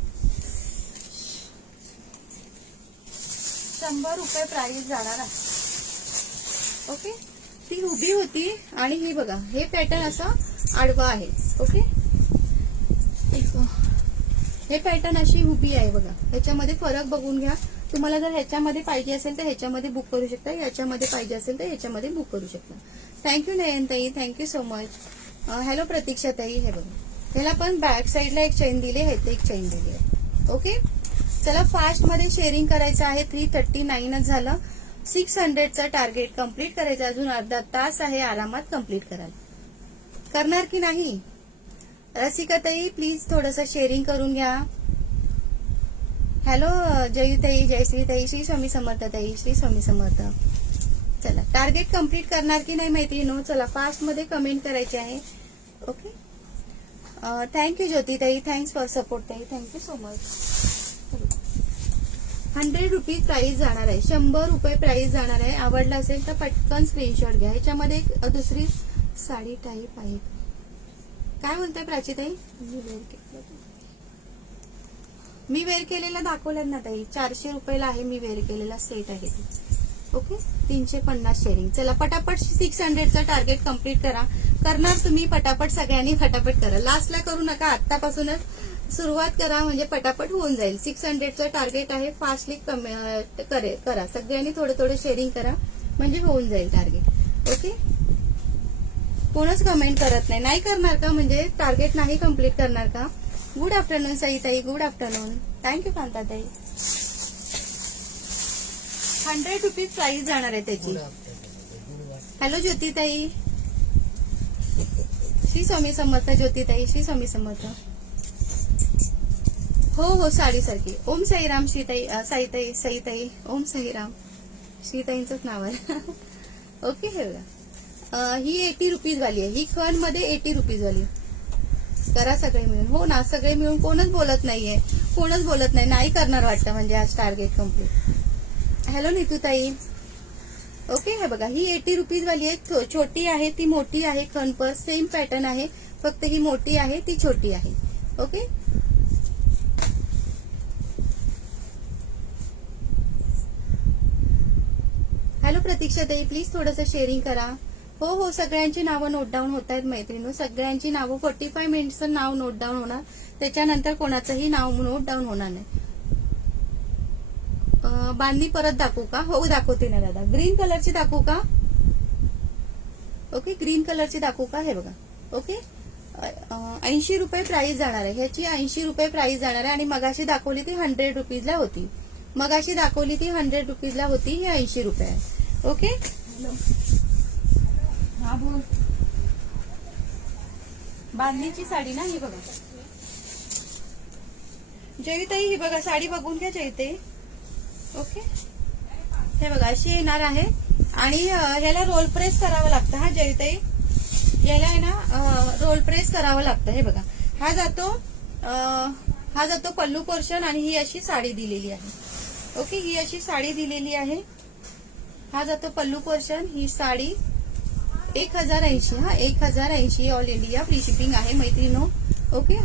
100 रुपये प्राइस जाणार आहे. ओके, ती उभी होती आणि ही बघा, हे पॅटर्न असं आडवा आहे. ओके, हे पॅटर्न अशी उभी आहे बघा. ह्याच्यामध्ये फरक बघून घ्या. तुम्हाला जर ह्याच्यामध्ये पाहिजे असेल तर ह्याच्यामध्ये बुक करू शकता, याच्यामध्ये पाहिजे असेल तर ह्याच्यामध्ये बुक करू शकता. थँक्यू नयनताई, थँक्यू सो मच. हॅलो प्रतीक्षाताई. हे बघा, ह्याला पण बॅक साईडला एक चेन दिली आहे, एक चेन दिली आहे. ओके, चला फास्ट मध्ये शेअरिंग करायचं आहे. 339च झालं. 600चं टार्गेट कम्प्लीट करायचं. अजून अर्धा तास आहे, आरामात कम्प्लीट कराल. करणार की नाही? रसिकाताई प्लीज थोडंसं शेअरिंग करून घ्या. हॅलो जयूताई, जयश्रीताई, श्री स्वामी समर्थताई, श्री स्वामी समर्थ. चला, टार्गेट कम्प्लीट करणार की नाही मैत्रिणींनो? चला फास्ट मध्ये कमेंट करायचे आहे. ओके, थँक्यू ज्योतिताई, थँक्स फॉर सपोर्ट ताई, thank you so much. 100 rupees price जाणार आहे, 100 रुपये प्राइस जाणार आहे. आवडलं असेल तर पटकन स्क्रीनशॉट घ्या. ह्याच्यामध्ये एक दुसरी साडी टाईप आहे. काय बोलताय प्राचीताई? मी वेअर केलेला दाखवलं ना ताई, 400 रुपयाला आहे. मी वेअर केलेला सेट आहे. Okay, 350 sharing. चला पटापट 600चं टार्गेट कम्प्लीट करा. करणार तुम्ही पटापट, सगळ्यांनी फटाफट करा. लास्टला करू नका, आतापासूनच सुरुवात करा म्हणजे पटापट होऊन जाईल. 600चं टार्गेट आहे. फास्टली करा. सगळ्यांनी थोडं शेअरिंग करा म्हणजे होऊन जाईल टार्गेट. ओके, कोणच कमेंट करत नाही. नाही करणार का? म्हणजे टार्गेट नाही कम्प्लीट करणार का? गुड आफ्टरनून सईताई, गुड आफ्टरनून. थँक्यू कांताताई. 100 रुपीज प्राइस जाणार आहे त्याची. हॅलो ज्योतिताई, श्री स्वामी समर्थ. ज्योतिताई, श्री स्वामी समर्थ. हो साडीसारखी. ओम साईराम श्रीताई, साईताई, सईताई, ओम साईराम. श्रीताईंचंच नाव आहे. ओके, हे बघा, ही 80 रुपीज वाली आहे. ही खन मध्ये 80 रुपीज वाली. करा सगळे मिळून. हो ना, सगळे मिळून. कोणच बोलत नाहीये, कोणच बोलत नाही करणार वाटतं म्हणजे आज टार्गेट कम्प्लीट. हॅलो नीतूताई. ओके, हे बघा, ही 80 रुपीज वाली आहे. छोटी आहे, ती मोठी आहे. खन पर्स सेम पॅटर्न आहे, फक्त ही मोठी आहे, ती छोटी आहे. ओके, हॅलो प्रतीक्षाताई, प्लीज थोडंसं शेअरिंग करा. हो सगळ्यांची नावं नोट डाऊन होत आहेत मैत्रिणी. सगळ्यांची नावं 45 मिनिट्सचं नाव नोट डाऊन होणार. त्याच्यानंतर कोणाचंही नाव नोट डाऊन होणार नाही. बांधणी परत दाखवू का? हो दाखवते ना दादा. ग्रीन कलरची दाखवू का? ओके, ग्रीन कलरची दाखवू का? हे बघा. ओके, 80 रुपये प्राइस जाणार आहे ह्याची. 80 रुपये प्राइस जाणार आहे. आणि मगाशी दाखवली ती 100 रुपीजला होती. मगाशी दाखवली ती 100 रुपीजला होती. ही 80 रुपये आहे. ओके, हा बोल. बांधणीची साडी ना ही बघा. जयताई, ही बघा साडी बघून घ्या जयताई. ओके, हे बघा अशी येणार आहे. आणि ह्याला रोल प्रेस करावं लागतं. हा जयताई, याला आहे ना रोल प्रेस करावं लागतं. हे बघा, हा जातो पल्लू पोर्शन आणि ही अशी साडी दिलेली आहे. ओके, ही अशी साडी दिलेली आहे. हा जातो पल्लू पोर्शन, ही साडी 1080. हा 1080 ऑल इंडिया फ्री शिपिंग आहे मैत्रिणो. ओके,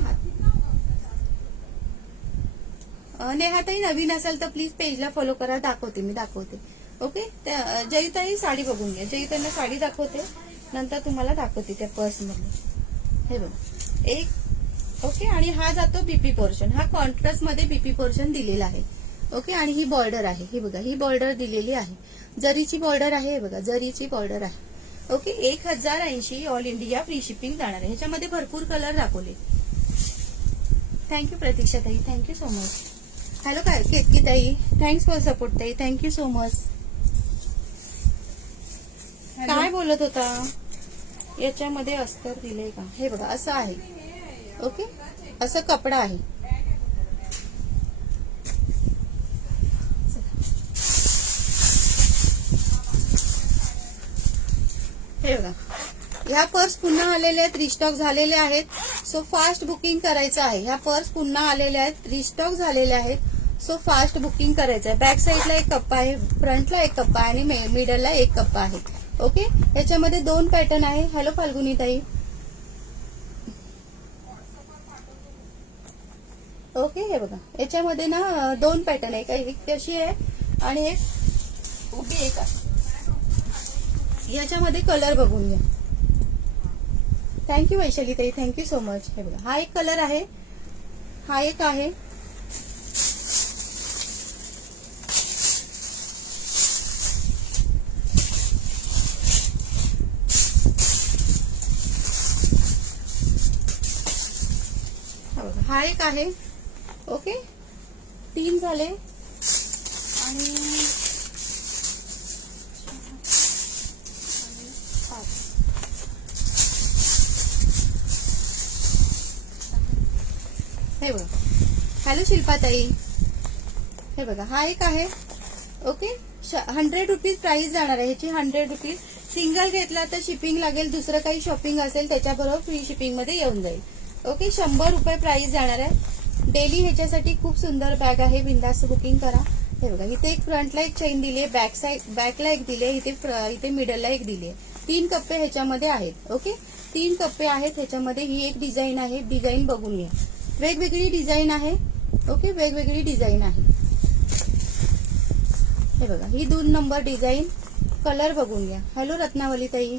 नेहाताई नवीन असेल तर प्लीज पेजला फॉलो करा. मी दाखवते. ओके, जयताई साडी बघून घ्या. जयताईंना साडी दाखवते, नंतर तुम्हाला दाखवते त्या पर्स मधलं. हे बघ एक. ओके, आणि हा जातो बीपी पोर्शन. हा कॉन्ट्रास्ट मध्ये बीपी पोर्शन दिलेला आहे. ओके, आणि ही बॉर्डर आहे. ही बघा, ही बॉर्डर दिलेली आहे. जरीची बॉर्डर आहे. हे बघा, जरीची बॉर्डर आहे. Okay, 1080 all India free shipping जाणार आहे. ह्याच्यामध्ये भरपूर कलर दाखवले. थँक्यू प्रतीक्षा ताई, थँक्यू सो मच. हॅलो काय केतकी ताई, थँक्स फॉर सपोर्ट ताई, थँक्यू सो मच. काय बोलत होता? याच्यामध्ये अस्तर दिले का? हे बघा, असं आहे. ओके, असं कपडा आहे. हे बघा, ह्या पर्स पुन्हा आलेल्या आहेत, रिस्टॉक झालेले आहेत. सो फास्ट बुकिंग करायचं आहे. ह्या पर्स पुन्हा आलेल्या आहेत, रिस्टॉक झालेल्या आहेत. सो फास्ट बुकिंग करायचं आहे. बॅक साईडला एक कप्पा आहे, फ्रंटला एक कप्पा आणि मिडलला एक कप्पा आहे. ओके, याच्यामध्ये 2 पॅटर्न आहे. हॅलो फाल्गुनी ताई. ओके, हे बघा, याच्यामध्ये ना 2 पॅटर्न आहे. एक कशी आहे आणि एक उभी एक आहे. याच्यामध्ये कलर बघून घ्या. थँक्यू वैशाली ताई, थँक्यू सो मच. हे बघा, हा एक कलर आहे, हा एक आहे. हा एक आहे. ओके, 3 झाले. आणि हे बघा, हॅलो शिल्पाताई. हे बघा, हा एक आहे. ओके, 100 रुपीज प्राइस जाणार आहे ह्याची. 100 रुपीज. सिंगल घेतला तर शिपिंग लागेल. दुसरं काही शॉपिंग असेल त्याच्याबरोबर फ्री शिपिंग मध्ये येऊन जाईल. ओके, 100 रुपये प्राइस जाणार आहे. डेली ह्याच्यासाठी खूप सुंदर बॅग आहे. बिंदास बुकिंग करा. हे बघा, इथे एक फ्रंटला एक चेन दिली आहे, बॅकला एक दिली आहे, इथे मिडलला एक दिली आहे. 3 कप्पे ह्याच्यामध्ये आहेत. ओके, 3 कप्पे आहेत ह्याच्यामध्ये. ही एक डिझाईन आहे. डिझाईन बघून घ्या. वेगवेगळी डिझाईन आहे. ओके, वेगवेगळी डिझाईन आहे. हे बघा, ही 2 नंबर डिझाईन. कलर बघून घ्या. हॅलो रत्नावली ताई,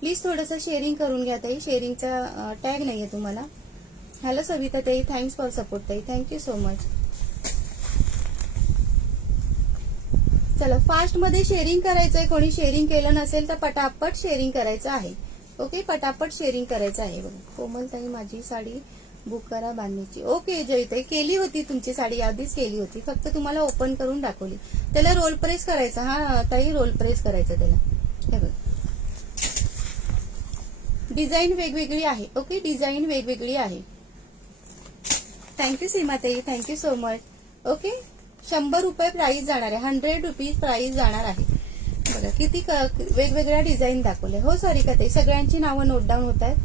प्लीज थोडंसं शेअरिंग करून घ्या ताई. शेअरिंगचा टॅग नाहीये तुम्हाला. हॅलो सविता ताई, थँक्स फॉर सपोर्ट ताई, थँक्यू सो मच. चला, फास्ट मध्ये शेअरिंग करायचंय. कोणी शेअरिंग केलं नसेल तर पटापट शेअरिंग करायचं आहे. ओके, पटापट शेअरिंग करायचं आहे. बघा, कोमल ताई माझी साडी बुक करा बांधणीची. ओके जयताई, केली होती तुमची साडी, आधीच केली होती. फक्त तुम्हाला ओपन करून दाखवली. त्याला रोल प्रेस करायचा. हा ताई, रोल प्रेस करायचं त्याला. हे बघा, डिझाईन वेगवेगळी आहे. ओके, डिझाईन वेगवेगळी आहे. थँक्यू सीमाताई, थँक्यू सो मच. ओके, 100 रुपये प्राइस जाणार आहे. 100 रुपीज प्राइस जाणार आहे. बघा, किती वेगवेगळ्या डिझाईन दाखवले. हो सॉरी का ताई, सगळ्यांची नावं नोट डाऊन होत आहेत.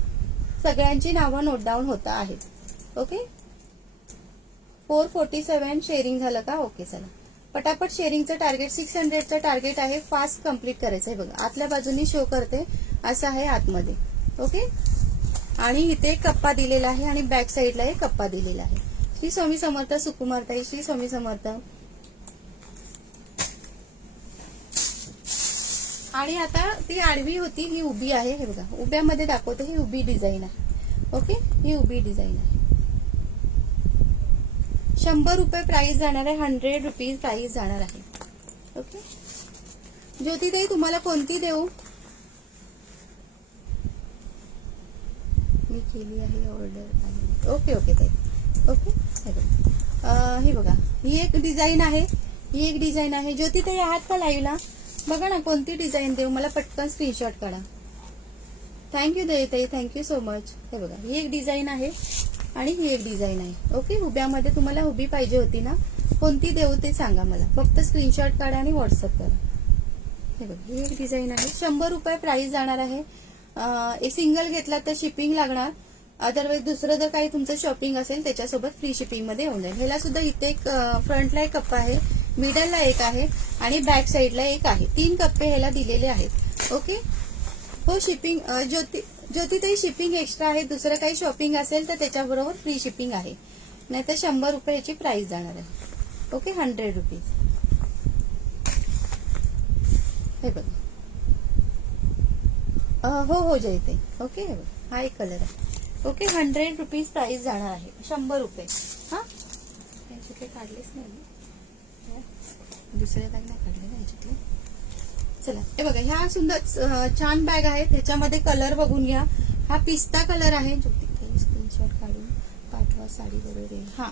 सगळ्यांची नावं नोट डाऊन होत आहेत. ओके, 447 शेअरिंग झालं का? ओके, चला पटापट शेअरिंगचं टार्गेट 600चं टार्गेट आहे. फास्ट कम्प्लीट करायचं आहे. बघा, आतल्या बाजूनी शो करते असं आहे आतमध्ये. ओके, आणि इथे एक कप्पा दिलेला आहे आणि बॅक साईडला एक कप्पा दिलेला आहे. श्री स्वामी समर्थ सुकुमारताई, श्री स्वामी समर्थ. आणि आता ती आडवी होती, ही उभी आहे. हे बघा, उभ्यामध्ये दाखवते. ही उभी डिझाईन आहे. ओके, ही उभी डिझाईन आहे. 100 रुपये प्राइस जाणार आहे. 100 रुपीज प्राइस जाणार आहे. ओके, ज्योतिताई तुम्हाला कोणती देऊ? मी केली आहे ऑर्डर. ओके ओके ताई. ओके, हे बघा, ही एक डिझाईन आहे. ही एक डिझाईन आहे. ज्योतिताई आहात का लाईव्हला? बघा ना, कोणती डिझाईन देऊ? मला पटकन स्क्रीनशॉट काढा. थँक्यू दयताई, थँक्यू सो मच. हे बघा, ही एक डिझाईन आहे आणि ही एक डिझाईन आहे. ओके, उभ्यामध्ये तुम्हाला उभी पाहिजे होती ना? कोणती देऊ ते सांगा मला. फक्त स्क्रीनशॉट काढा आणि व्हॉट्सअप करा. हे बघा, ही एक डिझाईन आहे. 100 रुपये प्राइस जाणार आहे. सिंगल घेतला तर शिपिंग लागणार, अदरवाईज दुसरं जर काही तुमचं शॉपिंग असेल त्याच्यासोबत फ्री शिपिंग मध्ये होऊन जाईल. ह्याला सुद्धा इथे एक फ्रंटला एक कप्पा आहे, मिडलला एक आहे आणि बॅक साईडला एक आहे. 3 कप्पे ह्याला दिलेले आहेत. ओके. हो शिपिंग ज्योतिताई शिपिंग एक्स्ट्रा आहे. दुसरं काही शॉपिंग असेल तर त्याच्याबरोबर फ्री शिपिंग आहे, नाहीतर 100 रुपये याची प्राइस जाणार आहे. ओके. 100 रुपीज. हे बघा. हो जयताई. ओके. हे बघा, हा एक कलर आहे. ओके. 100 रुपीज प्राइस जाणार आहे. 100 रुपये. हा याच्यातले काढलेच नाही, दुसरे बॅग नाही काढले ना याच्यातले. चला हे बघा, ह्या सुंदर छान बॅग आहेत. ह्याच्यामध्ये कलर बघून घ्या. हा पिस्ता कलर आहे. ज्योतिताई स्क्रीनशॉट काढून पाठवा साडी वगैरे. हा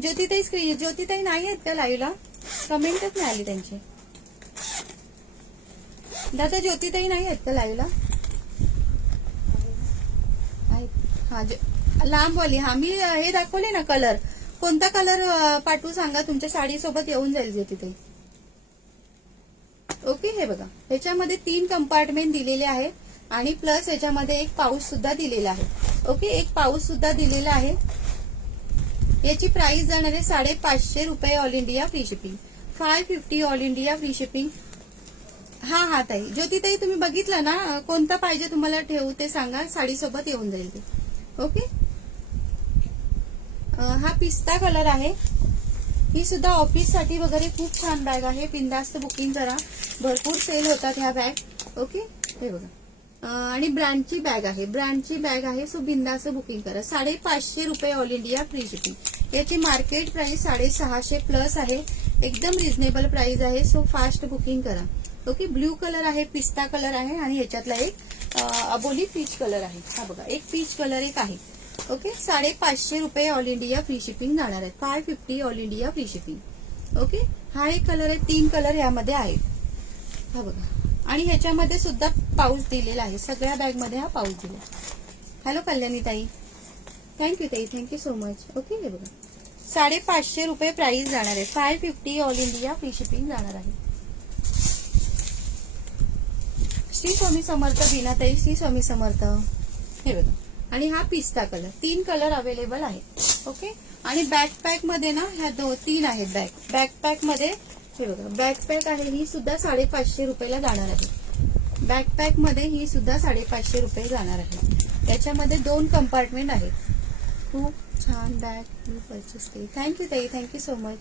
ज्योतिताई नाही आहेत का लाईव्हला? कमेंटच नाही आली त्यांची. दादा ज्योतिताई नाही आहेत का लाईव्हला? हा लांबवाली. हा मी हे दाखवले ना कलर. कोणता कलर पाठवू सांगा, तुमच्या साडी सोबत येऊन जाईल ज्योतिताई. ओके. हे बघा, ह्याच्यामध्ये 3 कंपार्टमेंट दिलेले आहेत आणि प्लस ह्याच्यामध्ये एक पाऊच सुद्धा दिलेला आहे. ओके. एक पाऊच सुद्धा दिलेला आहे. याची प्राइस जाणार आहे 550 रुपये all India free shipping. 550 all India free shipping. हा ताई ज्योतिताई तुम्ही बघितलं ना, कोणता पाहिजे तुम्हाला ठेवू ते सांगा, साडी सोबत येऊन जाईल ते. ओके. हा पिस्ता कलर आहे. ही सुद्धा ऑफिस साठी वगैरे खूप छान बॅग आहे. बिंदास्त बुकिंग करा, भरपूर सेल होतात ह्या बॅग. ओके. हे बघा, आणि ब्रँडची बॅग आहे, सो बिंदास्त बुकिंग करा. 550 रुपये ऑल इंडिया फ्री शिपिंग. याची मार्केट प्राइस 650 प्लस आहे. एकदम रिझनेबल प्राइस आहे. सो फास्ट बुकिंग करा. ओके. ब्ल्यू कलर आहे, पिस्ता कलर आहे आणि ह्याच्यातला एक अबोली पीच कलर आहे. हा बघा, एक पीच कलर एक आहे. ओके. 550 रुपये ऑल इंडिया फ्री शिपिंग जाणार आहे. 550 all India free shipping. Okay. हा एक कलर आहे. 3 कलर यामध्ये आहेत. हा बघा, आणि ह्याच्यामध्ये सुद्धा पाऊच दिलेला आहे. सगळ्या बॅग मध्ये हा पाऊच दिला. हॅलो कल्याणी ताई, थँक्यू ताई, थँक्यू सो मच. ओके. हे बघा, 550 रुपये प्राइस जाणार आहे. 550 ऑल इंडिया फ्री शिपिंग जाणार आहे. श्री स्वामी समर्थ बीनाताई, श्री स्वामी समर्थ. हे बघा, आणि हा पिस्ता कलर. 3 कलर अवेलेबल आहेत. ओके. आणि बॅकपॅक मध्ये ना ह्या 3 आहेत बॅग. बॅकपॅक मध्ये हे बघा, बॅकपॅक आहे, ही सुद्धा 550 रुपयाला जाणार आहे. बॅकपॅक मध्ये ही सुद्धा 550 रुपये जाणार आहे. त्याच्यामध्ये 2 कंपार्टमेंट आहेत. खूप छान बॅग मी परचेस केली. थँक्यू ताई, थँक्यू सो मच.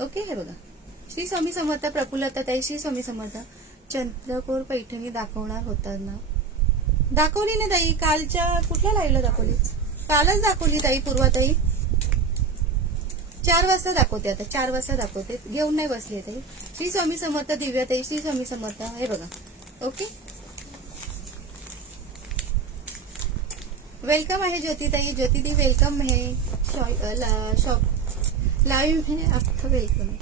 ओके. हे बघा, श्री स्वामी समर्थ. प्रफुल्लता ताई, श्री स्वामी समर्थ. चंद्रकोर पैठणी दाखवणार होता ना? दाखवली ना ताई, कालच्या कुठल्या लाईव्हला दाखवली? कालच दाखवली ताई. पूर्वाताई 4 वाजता दाखवते. आता 4 वाजता दाखवते, घेऊन नाही बसली ताई. श्री स्वामी समर्थ. दिव्याताई, श्री स्वामी समर्थ. हे बघा. ओके. वेलकम आहे ज्योतिताई. ज्योतिताई वेलकम है शॉप लाईव्ह है आपका वेलकम आहे.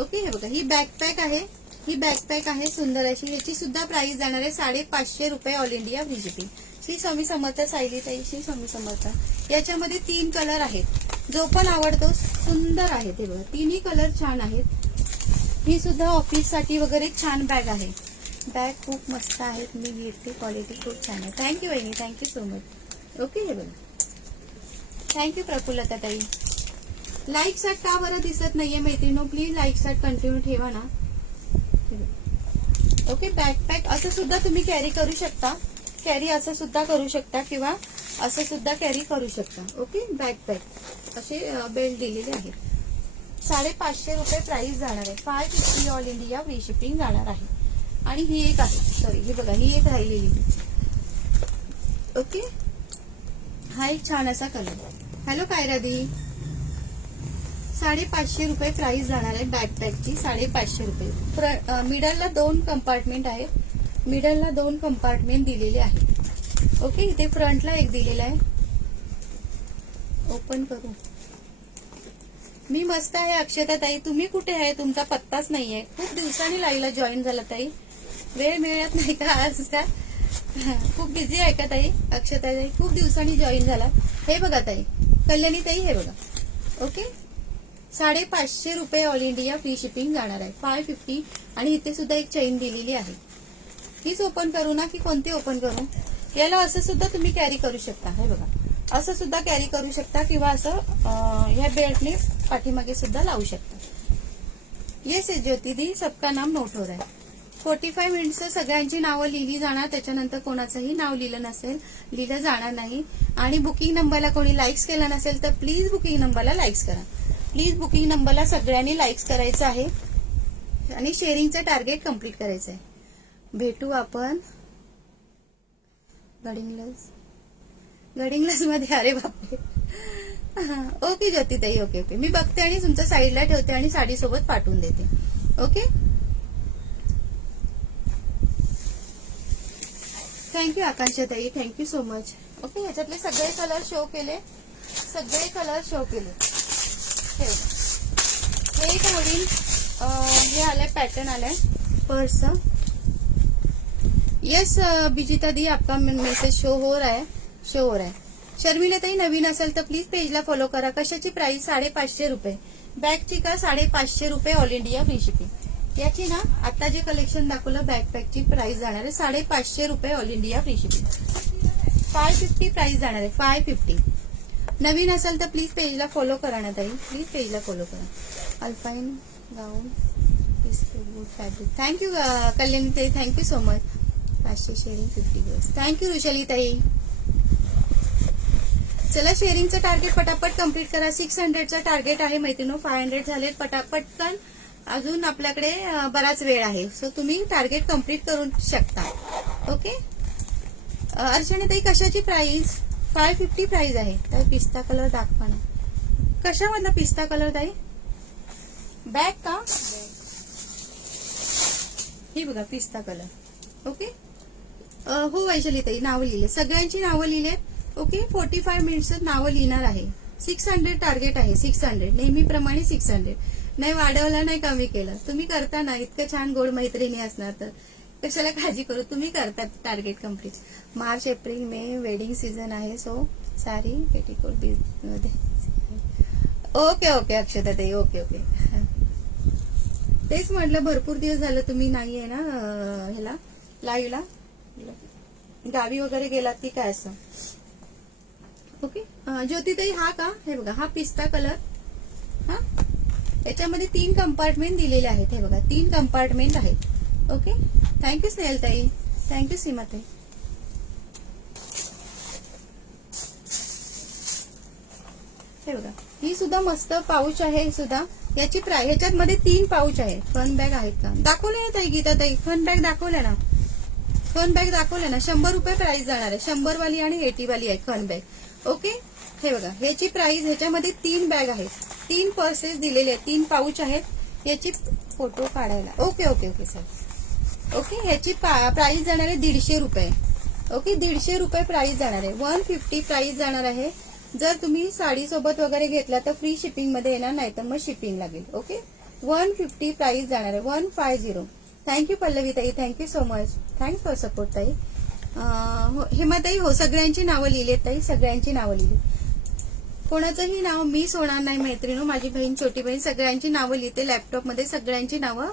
ओके. हे बघा, ही बॅकपॅक आहे. ही बॅकपॅक आहे सुंदर अशी. याची सुद्धा प्राइस जाणार आहे 550 रुपये all India free shipping. Shri Swami Samarth. सायलीताई, श्री स्वामी समर्थ. याच्यामध्ये 3 कलर आहेत. जो पण आवडतो सुंदर आहे. ते बघा, 3ही कलर छान आहेत. ही सुद्धा ऑफिस साठी वगैरे छान बॅग आहे. बॅग खूप मस्त आहेत. मी घेतली, क्वालिटी खूप छान आहे. थँक्यू वहिनी, थँक्यू सो मच. ओके. हे बघा, थँक्यू प्रफुल्लता ताई. लाईक साट का बरं दिसत नाहीये मैत्रिणींनो? प्लीज लाईक साट कंटिन्यू ठेवा ना. ओके. बॅकपॅक असं सुद्धा तुम्ही कॅरी करू शकता. कॅरी असं सुद्धा करू शकता किंवा असं सुद्धा कॅरी करू शकता. ओके. बॅकपॅक असे बेल्ट दिलेले आहेत. 550 रुपये प्राइस जाणार आहे. 550 ऑल इंडिया फ्री शिपिंग जाणार आहे. आणि ही एक आहे, सॉरी, ही बघा, ही एक राहिलेली. ओके. हा एक छान असा कलर. हॅलो कायरा दी. 550 रुपये प्राइस जाणार आहे बॅकपॅकची. 550 रुपये. मिडलला 2 कंपार्टमेंट आहे. मिडलला 2 कंपार्टमेंट दिलेले आहेत. ओके. इथे फ्रंटला एक दिलेला आहे. ओपन करू. मी मस्त आहे अक्षता ताई. तुम्ही कुठे आहे? तुमचा पत्ताच नाहीये. खूप दिवसांनी लाईव्हला जॉईन झाला ताई. वेळ मिळत नाही का आज का? खूप बिझी आहे का ताई? अक्षता ताई खूप दिवसांनी जॉईन झाला. हे बघा ताई, कल्याणी ताई, हे बघा. ओके. 550 रुपये ऑल इंडिया फ्री शिपिंग जाणार आहे. 550. आणि इथे सुद्धा एक चेन दिलेली आहे. हीच ओपन करू ना की कोणती ओपन करू? याला असं सुद्धा तुम्ही कॅरी करू शकता. हे बघा, असं सुद्धा कॅरी करू शकता किंवा असं ह्या बेल्टने पाठीमागे सुद्धा लावू शकता. येस ज्योती दी, सबका नाम नोट हो रहा है. 45 मिनिट्स सगळ्यांची नावं लिहिली जाणार. त्याच्यानंतर कोणाचंही नाव लिहिलं नसेल, लिहिलं जाणार नाही. आणि बुकिंग नंबरला कोणी लाईक्स केला नसेल तर प्लीज बुकिंग नंबरला लाईक्स करा. प्लीज बुकिंग नंबरला सगळ्यांनी लाईक्स करायचं आहे आणि शेअरिंगचं टार्गेट कम्प्लीट करायचं आहे. भेटू आपण गडिंग्लज मध्ये. अरे बापरे. ओके ज्योतिताई, ओके ओके. मी बघते आणि तुमच्या साईडला ठेवते आणि साडीसोबत पाठवून देते. ओके, थँक्यू आकांक्षाताई, थँक्यू सो मच. ओके, ह्याच्यातले सगळे कलर शो केले, सगळे कलर शो केले. हे एक वरील हे आलंय, पॅटर्न आलाय पर्स. यस बिजिता दी, आपका मेसेज शो हो रहा है, शो हो रहा है. शर्मिलाताई, नवीन असेल तर प्लीज पेजला फॉलो करा. कशाची प्राइस? 550 रुपये. बॅगची का 550 रुपये, ऑल इंडिया फ्री शिपिंग. याची ना आता जे कलेक्शन दाखवलं बॅकपॅकची प्राइस जाणार आहे 550 रुपये, all India free shipping. 550 price जाणार आहे, 550. नवीन असेल तर प्लीज पेजला फॉलो करा ना ताई, प्लीज पेजला फॉलो करा. अल्पाईन गाऊन गुड फॅब्रिक. थँक्यू कल्याणी ताई, थँक्यू सो मच. 500 शेअरिंग 50 दिवस. थँक्यू रुशाली ताई. चला, शेअरिंगचं टार्गेट पटापट कम्प्लीट करा. 600चं टार्गेट आहे मैत्रिणी. 500 झाले. पटापटकन अजून आपल्याकडे बराच वेळ आहे. सो तुम्ही टार्गेट कम्प्लीट करू शकता. ओके, अर्चना ताई, कशाची प्राइस? 550 प्राइस आहे. ताई पिस्ता कलर दाखवा ना. कशामधला पिस्ता कलर ताई? बॅग का? ही बघा पिस्ता कलर. ओके, हो वैशाली ताई, नावं लिहिले, सगळ्यांची नावं लिहिलेत. ओके, 45 मिनिट्स नावं लिहिणार आहे. 600 टार्गेट आहे. 600 नेहमीप्रमाणे 600. नाही वाढवलं, नाही कमी केलं. तुम्ही करता ना, इतकं छान गोड मैत्रिणी असणार तर कशाला काळजी करू. तुम्ही करता target complete. March April May wedding season आहे. सो सारी पेटीकोट मध्ये. ओके ओके अक्षता ताई, ओके ओके. तेच म्हटलं, भरपूर दिवस झालं तुम्ही नाहीये ना ह्याला लाईव्हला. गावी वगैरे गेलात की काय असं. ओके, ज्योतिताई हा का? हे बघा, हा पिस्ता कलर. हा, याच्यामध्ये 3 कंपार्टमेंट दिलेले आहेत. हे बघा, 3 कंपार्टमेंट आहेत. ओके, थँक्यू स्नेहल ताई, थँक्यू सीमा ताई. हे बघा, ही सुद्धा मस्त पाऊच आहे. सुद्धा याची प्राइस, ह्याच्यामध्ये 3 पाऊच आहे. फन बॅग आहेत का? दाखवले ना ताई, गीता ताई, फन बॅग दाखवल्या ना. फन बॅग दाखवल्या ना. 100 रुपये प्राइस जाणार आहे. 100 वाली आणि 80 वाली आहे फन बॅग. ओके, हे बघा, ह्याची प्राइस, ह्याच्यामध्ये 3 बॅग आहेत. 3 पर्सेस दिलेले आहेत. 3 पाऊच आहेत. याची फोटो काढायला. Okay okay okay sir. Okay, ह्याची प्राइस जाणार आहे 150 रुपये. ओके, 150 रुपये प्राइस जाणार आहे. 150 प्राइस जाणार आहे. जर तुम्ही साडी सोबत वगैरे घेतला तर फ्री शिपिंग मध्ये येणार, नाही तर मग शिपिंग लागेल. ओके, 150 प्राइस जाणार आहे. 150. थँक्यू पल्लवी ताई, thank you so much. Thanks for support ताई. हेमाताई, हो सगळ्यांची नावं लिहिलेत ताई, सगळ्यांची नावं लिहिली. कोणाचंही नाव मिस होणार नाही मैत्रिणी. माझी बहीण, छोटी बहीण, सगळ्यांची नावं लिहिते. लॅपटॉपमध्ये सगळ्यांची नावं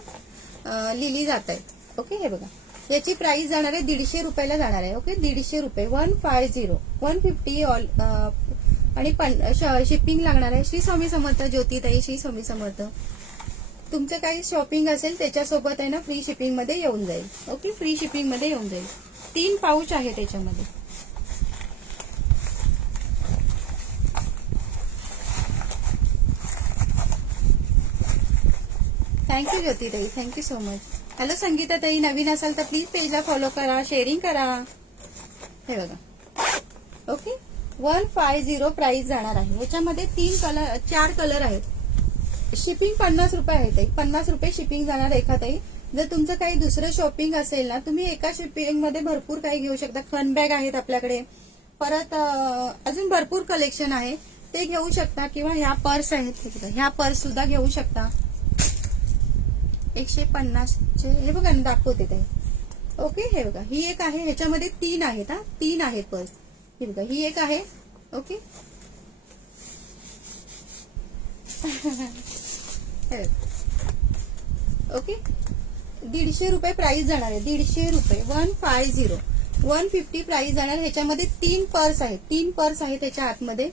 लिहिली जात आहेत. ओके, हे बघा, याची प्राइस जाणार आहे 150 रुपयाला जाणार आहे. ओके, 150 रुपये. 150, 150 ऑल आणि शिपिंग लागणार आहे. श्री स्वामी समर्थ ज्योतिताई, श्री स्वामी समर्थ. तुमचं काही शॉपिंग असेल त्याच्यासोबत आहे ना फ्री शिपिंग मध्ये येऊन जाईल. ओके, फ्री शिपिंग मध्ये येऊन जाईल. 3 पाऊच आहे त्याच्यामध्ये. थँक्यू ज्योतिताई, thank you so much. Hello Sangeeta ताई, नवीन असाल तर प्लीज पेजला फॉलो करा, शेअरिंग करा. हे बघा, ओके, 150 प्राइस जाणार आहे. याच्यामध्ये 4 कलर आहेत. शिपिंग 50 रुपये आहे ताई. 50 रुपये शिपिंग जाणार एखादाही. जर तुमचं काही दुसरं शॉपिंग असेल ना, तुम्ही एका शिपिंग मध्ये भरपूर काही घेऊ शकता. फन बॅग आहेत आपल्याकडे. परत अजून भरपूर कलेक्शन आहे, ते घेऊ शकता. किंवा ह्या पर्स आहेत, ह्या पर्स सुद्धा घेऊ शकता. 150चे हे बघा ना, दाखवते ते. ओके, हे बघा, ही एक आहे. ह्याच्यामध्ये 3 आहेत. 3 आहेत पर्स. ही बघा, ही एक आहे. ओके, ओके, 150 रुपये प्राइस जाणार आहे. 150 रुपये, 150. 150 प्राइस जाणार. ह्याच्यामध्ये 3 पर्स आहेत, 3 पर्स आहेत त्याच्या आतमध्ये.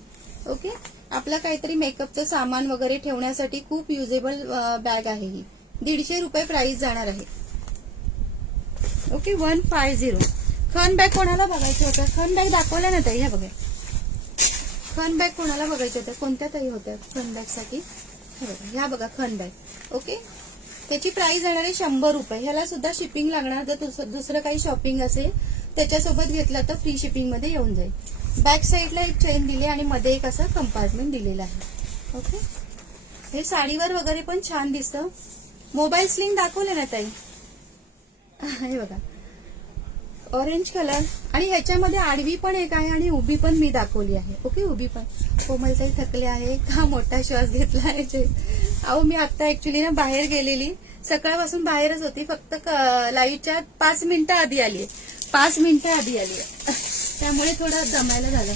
ओके, आपलं काहीतरी मेकअपचं सामान वगैरे ठेवण्यासाठी खूप युजेबल बॅग आहे ही. 150 रुपये प्राइस जाणार आहे. ओके, 150. खन बॅग कोणाला बघायचं होतं? खन बॅग दाखवल्या ना ताई, ह्या बघा. खन बॅग कोणाला बघायच्या होत्या? कोणत्या ताई होत्या खन बॅग साठी? ह्या बघा खन बॅग. ओके, त्याची प्राइस जाणार आहे 100 रुपये. ह्याला सुद्धा शिपिंग लागणार. जर दुसरं काही शॉपिंग असेल त्याच्यासोबत घेतलं तर फ्री शिपिंग मध्ये येऊन जाईल. बॅक साईडला एक चेन दिली आणि मध्ये एक असं कंपार्टमेंट दिलेलं आहे. ओके, हे साडीवर वगैरे पण छान दिसतं. मोबाईल स्लिंग दाखवले ना ताई, हे बघा ऑरेंज कलर. आणि ह्याच्यामध्ये आडवी पण एक आहे आणि उभी पण मी दाखवली आहे. ओके, उभी पण. कोमलताई थकले आहे का? मोठा श्वास घेतला आहे. अहो मी आता ऍक्च्युली ना बाहेर गेलेली, सकाळपासून बाहेरच होती. फक्त लाईटच्या 5 मिनिटं आधी आली, 5 मिनिटं आधी आली. त्यामुळे थोडं दमायला झालं.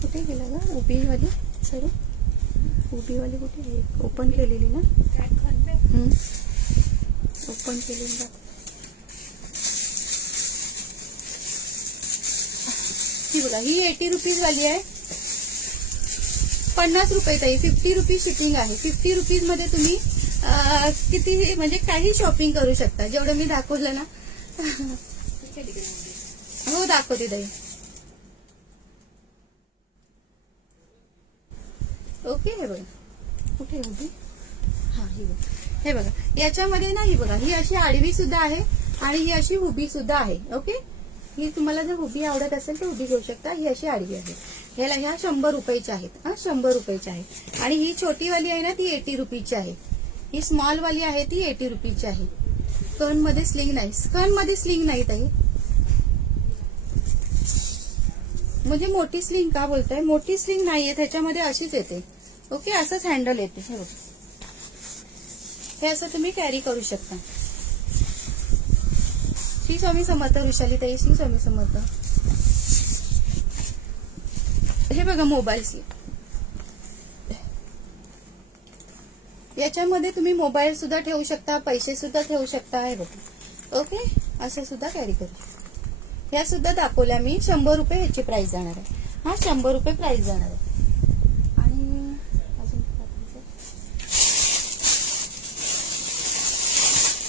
कुठे गेला ग उभीवाली? सर उभीवाली कुठे? ओपन केलेली ना, ओपन केलेली ना. ही बघा, ही 80 रुपीज वाली आहे. 50 रुपये ताई, 50 रुपीज शिपिंग आहे. 50 रुपीज मध्ये तुम्ही किती म्हणजे काही शॉपिंग करू शकता. जेवढं मी दाखवलं ना. हो दाखवते ताई. ओके, हे बघा कुठे उभी. हा, ही बघा, हे बघा याच्यामध्ये ना, ही बघा ही अशी आडवी सुद्धा आहे आणि ही अशी उभी सुद्धा आहे. ओके, ही तुम्हाला जर उभी आवडत असेल तर उभी घेऊ शकता. ही अशी आडवी आहे. ह्या 100 रुपयाच्या आहेत. 100 रुपयाच्या आहे. आणि ही छोटीवाली आहे ना ती 80 रुपीची आहे. ही स्मॉल वाली आहे ती 80 रुपीची आहे. स्कर्ट मध्ये स्लिंग नाही, स्कर्ट मध्ये स्लिंग नाही ताई. म्हणजे मोठी स्लिंग का बोलताय? मोठी स्लिंग नाहीये त्याच्यामध्ये, अशीच येते. ओके, असंच हँडल येते. हे बघा, हे असं तुम्ही कॅरी करू शकता. श्री स्वामी समर्थ वृषाली ताई, श्री स्वामी समर्थ. हे बघा मोबाईल स्लिंग. याच्यामध्ये तुम्ही मोबाईल सुद्धा ठेवू शकता, पैसे सुद्धा ठेवू शकता. हे बघा, ओके, असं सुद्धा कॅरी करू शकता. ह्या सुद्धा दाखवल्या मी. 100 रुपये ह्याची प्राइस जाणार आहे. 100 रुपये प्राइस जाणार आहे. आणि अजून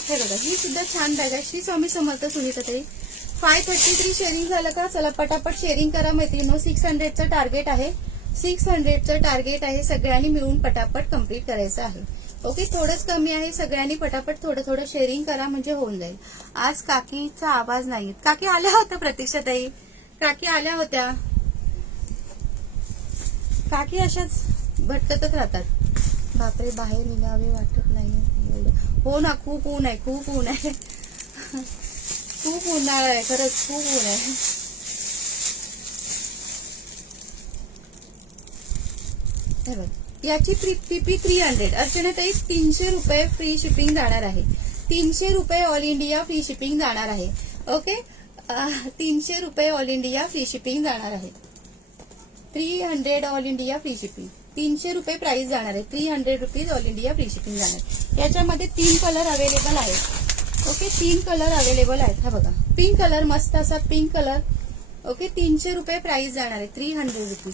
हे बघा, ही सुद्धा छान बॅग आहे. श्री स्वामी समर्थ सुनीता ताई. 533 शेअरिंग झालं का? चला पटापट शेअरिंग करा मैत्रिणींनो. 600चं टार्गेट आहे. 600चं टार्गेट आहे. सगळ्यांनी मिळून पटापट कम्प्लीट करायचं आहे. ओके, थोडंच कमी आहे. सगळ्यांनी पटापट थोडं थोडं शेअरिंग करा म्हणजे होऊन जाईल. आज काकीचा आवाज नाही. काकी आल्या होत्या, प्रतीक्षाताई काकी आल्या होत्या. काकी अशाच भटकतच राहतात. बापरे, बाहेर निघावे वाटत नाही. हो ना, खूप ऊन आहे, खूप ऊन आहे. खूप उन्हाळा आहे, खरंच खूप ऊन आहे. हे बघ, याची पीपी 300. अर्चनाताई 300 रुपये फ्री शिपिंग जाणार आहे. 300 रुपये ऑल इंडिया फ्री शिपिंग जाणार आहे. ओके, 300 रुपये ऑल इंडिया फ्री शिपिंग जाणार आहे. 300 ऑल इंडिया फ्री शिपिंग. 300 रुपये प्राइस जाणार आहे. 300 rupees all India free shipping जाणार. याच्यामध्ये 3 कलर अवेलेबल आहेत. ओके, 3 कलर अवेलेबल आहेत. हा बघा, पिंक कलर, मस्त असा पिंक कलर. ओके, 300 रुपये प्राइस जाणार आहे. 300 रुपीज.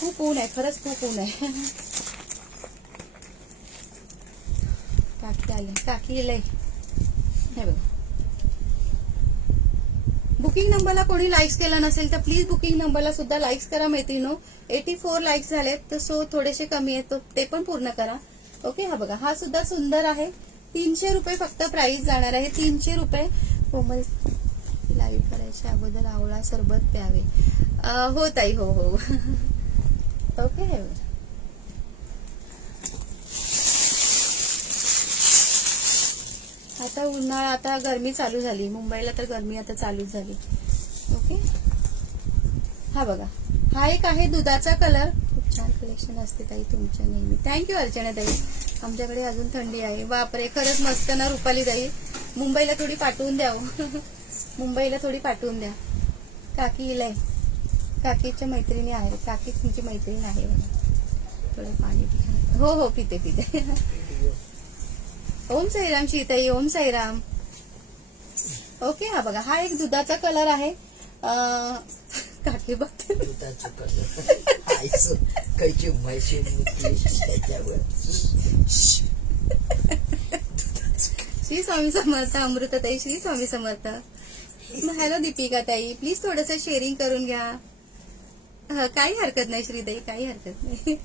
खूप ऊन आहे, खरंच खूप ऊन आहे. काकी आले, काकी लय. हे बघा, बुकिंग नंबरला कोणी लाईक्स केला नसेल तर प्लीज बुकिंग नंबरला सुद्धा लाईक्स करा मैत्रिणींनो. 84 लाईक्स झालेत, तर सो थोडेसे कमी आहेत, ते पण पूर्ण करा. ओके, हा बघा, हा सुद्धा सुंदर आहे. 300 रुपये फक्त प्राइस जाणार आहे. 300 रुपये. कोमल लाईव्ह करायच्या अगोदर आवळा सरबत प्यावे. हो ताई, हो हो. ओके, आता उन्हाळा, आता गरमी चालू झाली. मुंबईला तर गरमी आता चालूच झाली. ओके, हा बघा, हा एक आहे दुधाचा कलर. खूप छान कलेक्शन असते ताई तुमच्या नेहमी. थँक्यू अर्चना ताई. आमच्याकडे अजून थंडी आहे. बापरे, खरंच मस्त ना रुपाली ताई. मुंबईला थोडी पाठवून द्या. मुंबईला थोडी पाठवून द्या. काकी इलाय, काकीच्या मैत्रिणी आहे. काकी तुमची मैत्रीण आहे. थोडं पाणी पिते. हो हो, पिते पिते. ओम साईराम शीताई, ओम साईराम. ओके. हा बघा, हा एक दुधाचा कलर आहे. काकी बघते. दुधाचं कलर आईचं कैची म्हैशी मुतली त्याच्यावर. श्री स्वामी समर्थ. अमृताताई श्री स्वामी समर्थ. हॅलो दीपिका ताई, प्लीज थोडस शेअरिंग करून घ्या. काही हरकत नाही श्रीताई, काही हरकत नाही.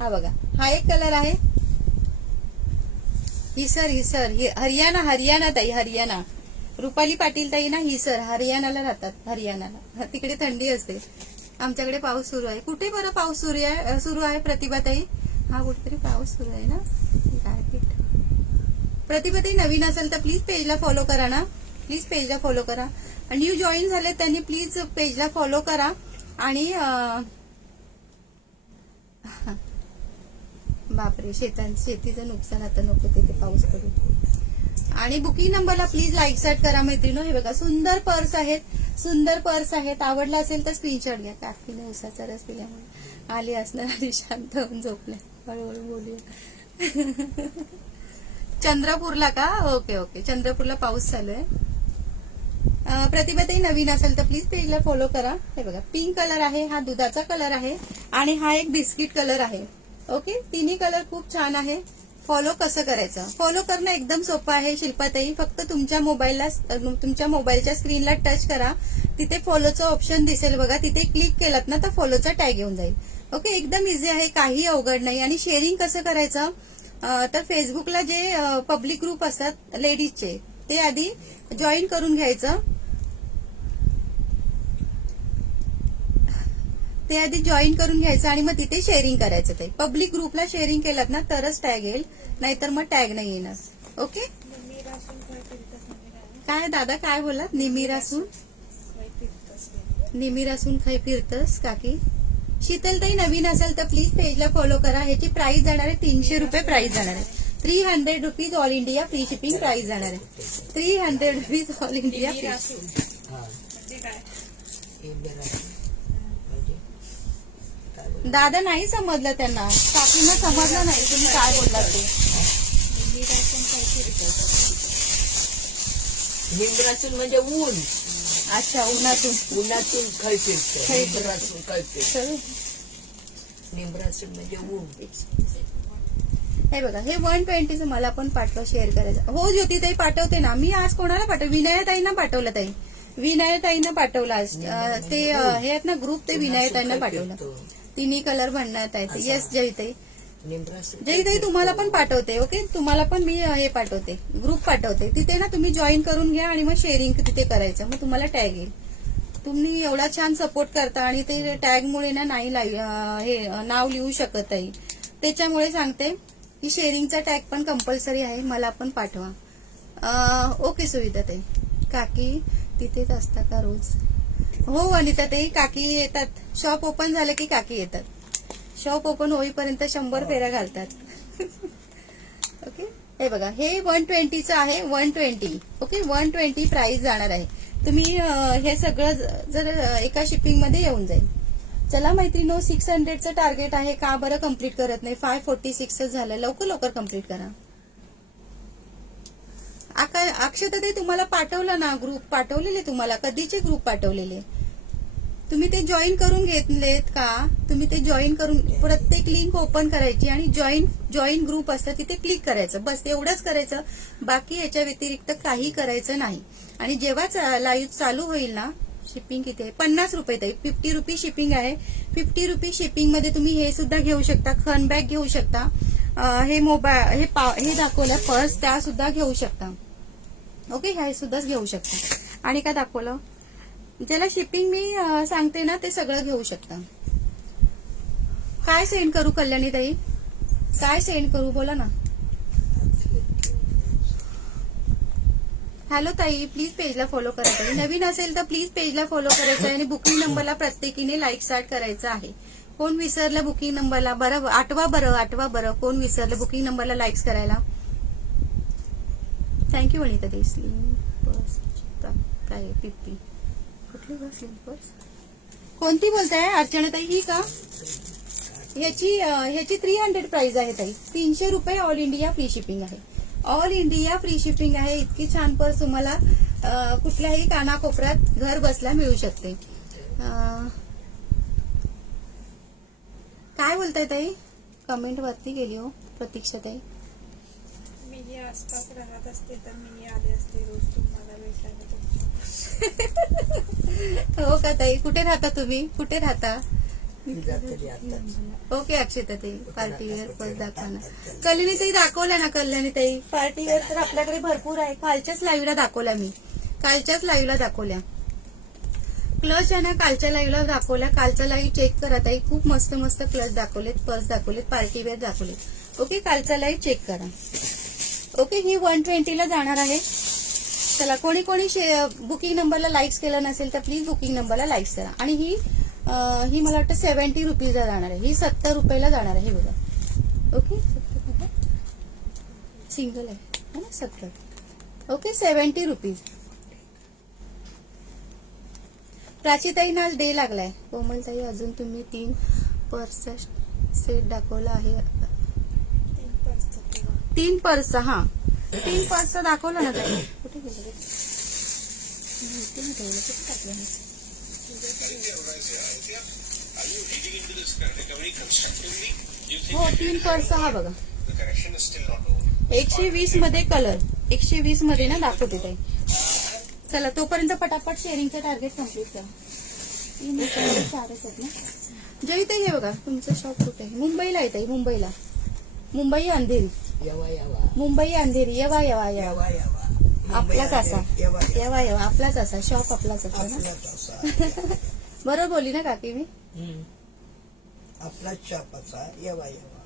हा बघा, हा एक कलर आहे. हिसर हरियाणा ताई, हरियाणा. रुपाली पाटील ताई ना हिसर, हरियाणाला राहतात. हरियाणाला तिकडे थंडी असते. आमच्याकडे पाऊस सुरू आहे. कुठे बरं पाऊस सुरू आहे प्रतिभा ताई? हा कुठेतरी पाऊस सुरू आहे ना. प्रतिभा ताई नवीन असेल तर प्लीज पेजला फॉलो करा ना. प्लीज पेजला फॉलो करा. न्यू जॉईन झाले त्यांनी प्लीज पेजला फॉलो करा. आणि बापरे, शेतीचं नुकसान आता नको तिथे पाऊस पडू. आणि बुकिंग नंबरला प्लीज लाईक सेट करा मैत्रिणी. हे बघा, सुंदर पर्स आहेत. आवडला असेल तर स्क्रीनशॉट घ्या. काकीने उसाचा रस पिल्यामुळे आली असणार आणि शांत होऊन झोपल्या. हळूहळू बोलूया. चंद्रपूरला का? ओके. चंद्रपूरला पाऊस चालू आहे. प्रतिभाताई नवीन असेल तर प्लीज पेजला फॉलो करा. हे बघा, पिंक कलर आहे, हा दुधाचा कलर आहे आणि हा एक बिस्किट कलर आहे. ओके, तिन्ही कलर खूप छान आहे. फॉलो कसं करायचं? फॉलो करणं एकदम सोपं आहे शिल्पाताई. फक्त तुमच्या मोबाईलच्या स्क्रीनला टच करा. तिथे फॉलोचं ऑप्शन दिसेल बघा. तिथे क्लिक केलात ना तर फॉलोचा टॅग येऊन जाईल. ओके, एकदम इझी आहे, काही अवघड नाही. आणि शेअरिंग कसं करायचं? तर फेसबुकला जे पब्लिक ग्रुप असतात लेडीजचे, ते आधी जॉईन करून घ्यायचं. आणि मग तिथे शेअरिंग करायचं. ते पब्लिक ग्रुपला शेअरिंग केलं ना तरच टॅग येईल, नाहीतर मग टॅग नाही येणार. ओके. काय दादा काय बोलात? निमिरासून खाई फिरतस काकी. शीतलताई नवीन असेल तर प्लीज पेजला फॉलो करा. ह्याची प्राइस जाणार आहे 300 रुपये. प्राइस जाणार आहे 300 rupees. All India free shipping price जाणार आहे 300 रुपीज. All India free. दादा नाही समजलं त्यांना, काकींना समजलं नाही तुम्ही काय बोललात ते. निंद्रासून म्हणजे ऊन. अच्छा, उन्हातून खै फिरतं. निंद्रासून खै फिरतं. निंद्रासून म्हणजे ऊन. हे बघा, हे 120चं मला पण पाठवा, शेअर करायचं. हो ज्योतिताई पाठवते ना मी. आज कोणाला पाठव? विनायताईंना पाठवलं ताई. विनायताईंना पाठवलं आज. ते हे आहेत ना ग्रुप, ते विनायताईंना पाठवलं. तिन्ही कलर म्हणण्यात आहेत. येस जयताई. जयताई तुम्हाला पण पाठवते. ओके, तुम्हाला पण मी हे पाठवते, ग्रुप पाठवते. तिथे ना तुम्ही जॉईन करून घ्या आणि मग शेअरिंग तिथे करायचं. मग तुम्हाला टॅग येईल. तुम्ही एवढा छान सपोर्ट करता आणि ते टॅगमुळे ना नाही हे नाव लिहू शकत आहे. त्याच्यामुळे सांगते की शेअरिंगचा टॅग पण कंपल्सरी आहे. मला पण पाठवा. ओके सुविधाताई. काकी तिथेच असता का रोज? हो अनिताताई, काकी येतात. शॉप ओपन झालं की काकी येतात. शॉप ओपन होईपर्यंत 100 फेऱ्या घालतात. ओके, हे बघा, हे 120चं आहे. 120. ओके, 120 प्राइस जाणार आहे. तुम्ही हे सगळं जर एका शिपिंग मध्ये येऊन जाईल. चला मैत्रिणींनो, 600चं टार्गेट आहे. का बरं कम्प्लीट करत नाही? 546 झालं. लवकर कम्प्लीट करा. अक्षताताई तुम्हाला पाठवलं ना ग्रुप, पाठवलेले तुम्हाला कधीचे ग्रुप पाठवलेले. तुम्ही ते जॉईन करून घेतलेत का? तुम्ही ते जॉईन करून प्रत्येक लिंक ओपन करायची आणि जॉईन ग्रुप असतं तिथे क्लिक करायचं. बस एवढंच करायचं. बाकी याच्या व्यतिरिक्त काही करायचं नाही. आणि जेव्हा लाईव्ह चालू होईल ना, शिपिंग किती आहे? 50 रुपये ताई. 50 रुपये शिपिंग आहे. 50 रुपये शिपिंग मध्ये तुम्ही हे सुद्धा घेऊ शकता. खन बॅग घेऊ शकता. हे मोबाईल हे दाखवलं पर्स, त्या सुद्धा घेऊ शकता. ओके, हे सुद्धा घेऊ शकता. आणि काय दाखवलं? ज्याला शिपिंग मी सांगते ना ते सगळं घेऊ शकता. काय सेंड करू कल्याणी ताई? काय सेंड करू बोला ना. हॅलो ताई, प्लीज पेजला फॉलो करा. ताई नवीन असेल तर प्लीज पेजला फॉलो करायचं आहे. आणि बुकिंग नंबरला प्रत्येकीने लाईक स्टार्ट करायचं आहे. कोण विसरलं बुकिंग नंबरला? बरं आठवा बरं. कोण विसरलं बुकिंग नंबरला लाईक्स करायला? थँक्यू वनिता ताई. स्लीम पर्स काय पिप्पी कुठली बस? कोणती बोलताय अर्चना ताई? ही का? ह्याची 300 प्राइस आहे ताई. 300 रुपये ऑल इंडिया फ्री शिपिंग आहे. ऑल इंडिया फ्री शिपिंग आहे. इतकी छान पर्स तुम्हाला कुठल्याही कानाकोपऱ्यात घर बसल्या मिळू शकते. काय बोलताय ताई? कमेंट वरती गेली हो प्रतीक्षा ताई. मी आसपास राहत असते तर मी आले असते रोज तुम्हाला भेटायला हो का ताई? कुठे राहता तुम्ही? कुठे राहता? जातली आता ओके अक्षता ताई, पार्टीवेअर पर्स दाखवा ना. कल्याणी ताई दाखवल्या ना. कल्याणी ताई पार्टीवेअर तर आपल्याकडे भरपूर आहे. कालच्याच लाईव्हला दाखवल्या मी. कालच्याच लाईव्हला दाखवल्या. क्लच आहे ना, कालच्या लाईव्हला दाखवल्या. कालच्या लाईव्ह चेक करा ताई. खूप मस्त मस्त क्लच दाखवलेत, पर्स दाखवलेत, पार्टीवेअर दाखवलेत. ओके, कालचा लाईव्ह चेक करा. ओके, ही 120 ला जाणार आहे. चला, कोणी कोणी बुकिंग नंबरला लाईक्स केलं नसेल तर प्लीज बुकिंग नंबरला लाईक्स करा. आणि ही मला वाटतं 70 रुपीजला जाणार आहे. ही 70 रुपयाला जाणार आहे. हे बघा. ओके, सिंगल आहे ना, 70. Okay, 70 rupees. प्राचीताईंना आज डे लागलाय. कोमलताई, अजून तुम्ही 3 पर्सचा सेट दाखवला आहे. 3 पर्सचा, हा 3 पर्सचा दाखवला ना ताई. कुठे गेलं? कुठे टाकलं? हो, 3 पर्स. हा बघा, 120 मध्ये कलर, 120 मध्ये ना दाखवते ताई. चला, तोपर्यंत पटापट शेअरिंगचं टार्गेट कम्प्लीट करा. 4च आहेत ना. जय ताई, हे बघा, तुमचं शॉप कुठे आहे? मुंबईला आहे ताई. मुंबईला, मुंबई अंधेरी. मुंबई अंधेरी. यवा यवा यवा आपलाच असा. यवा यवा आपलाच असा. शॉप आपलाच असा ना. बरोबर बोलली ना काकी मी? आपला शॉप असा. यवा यवा.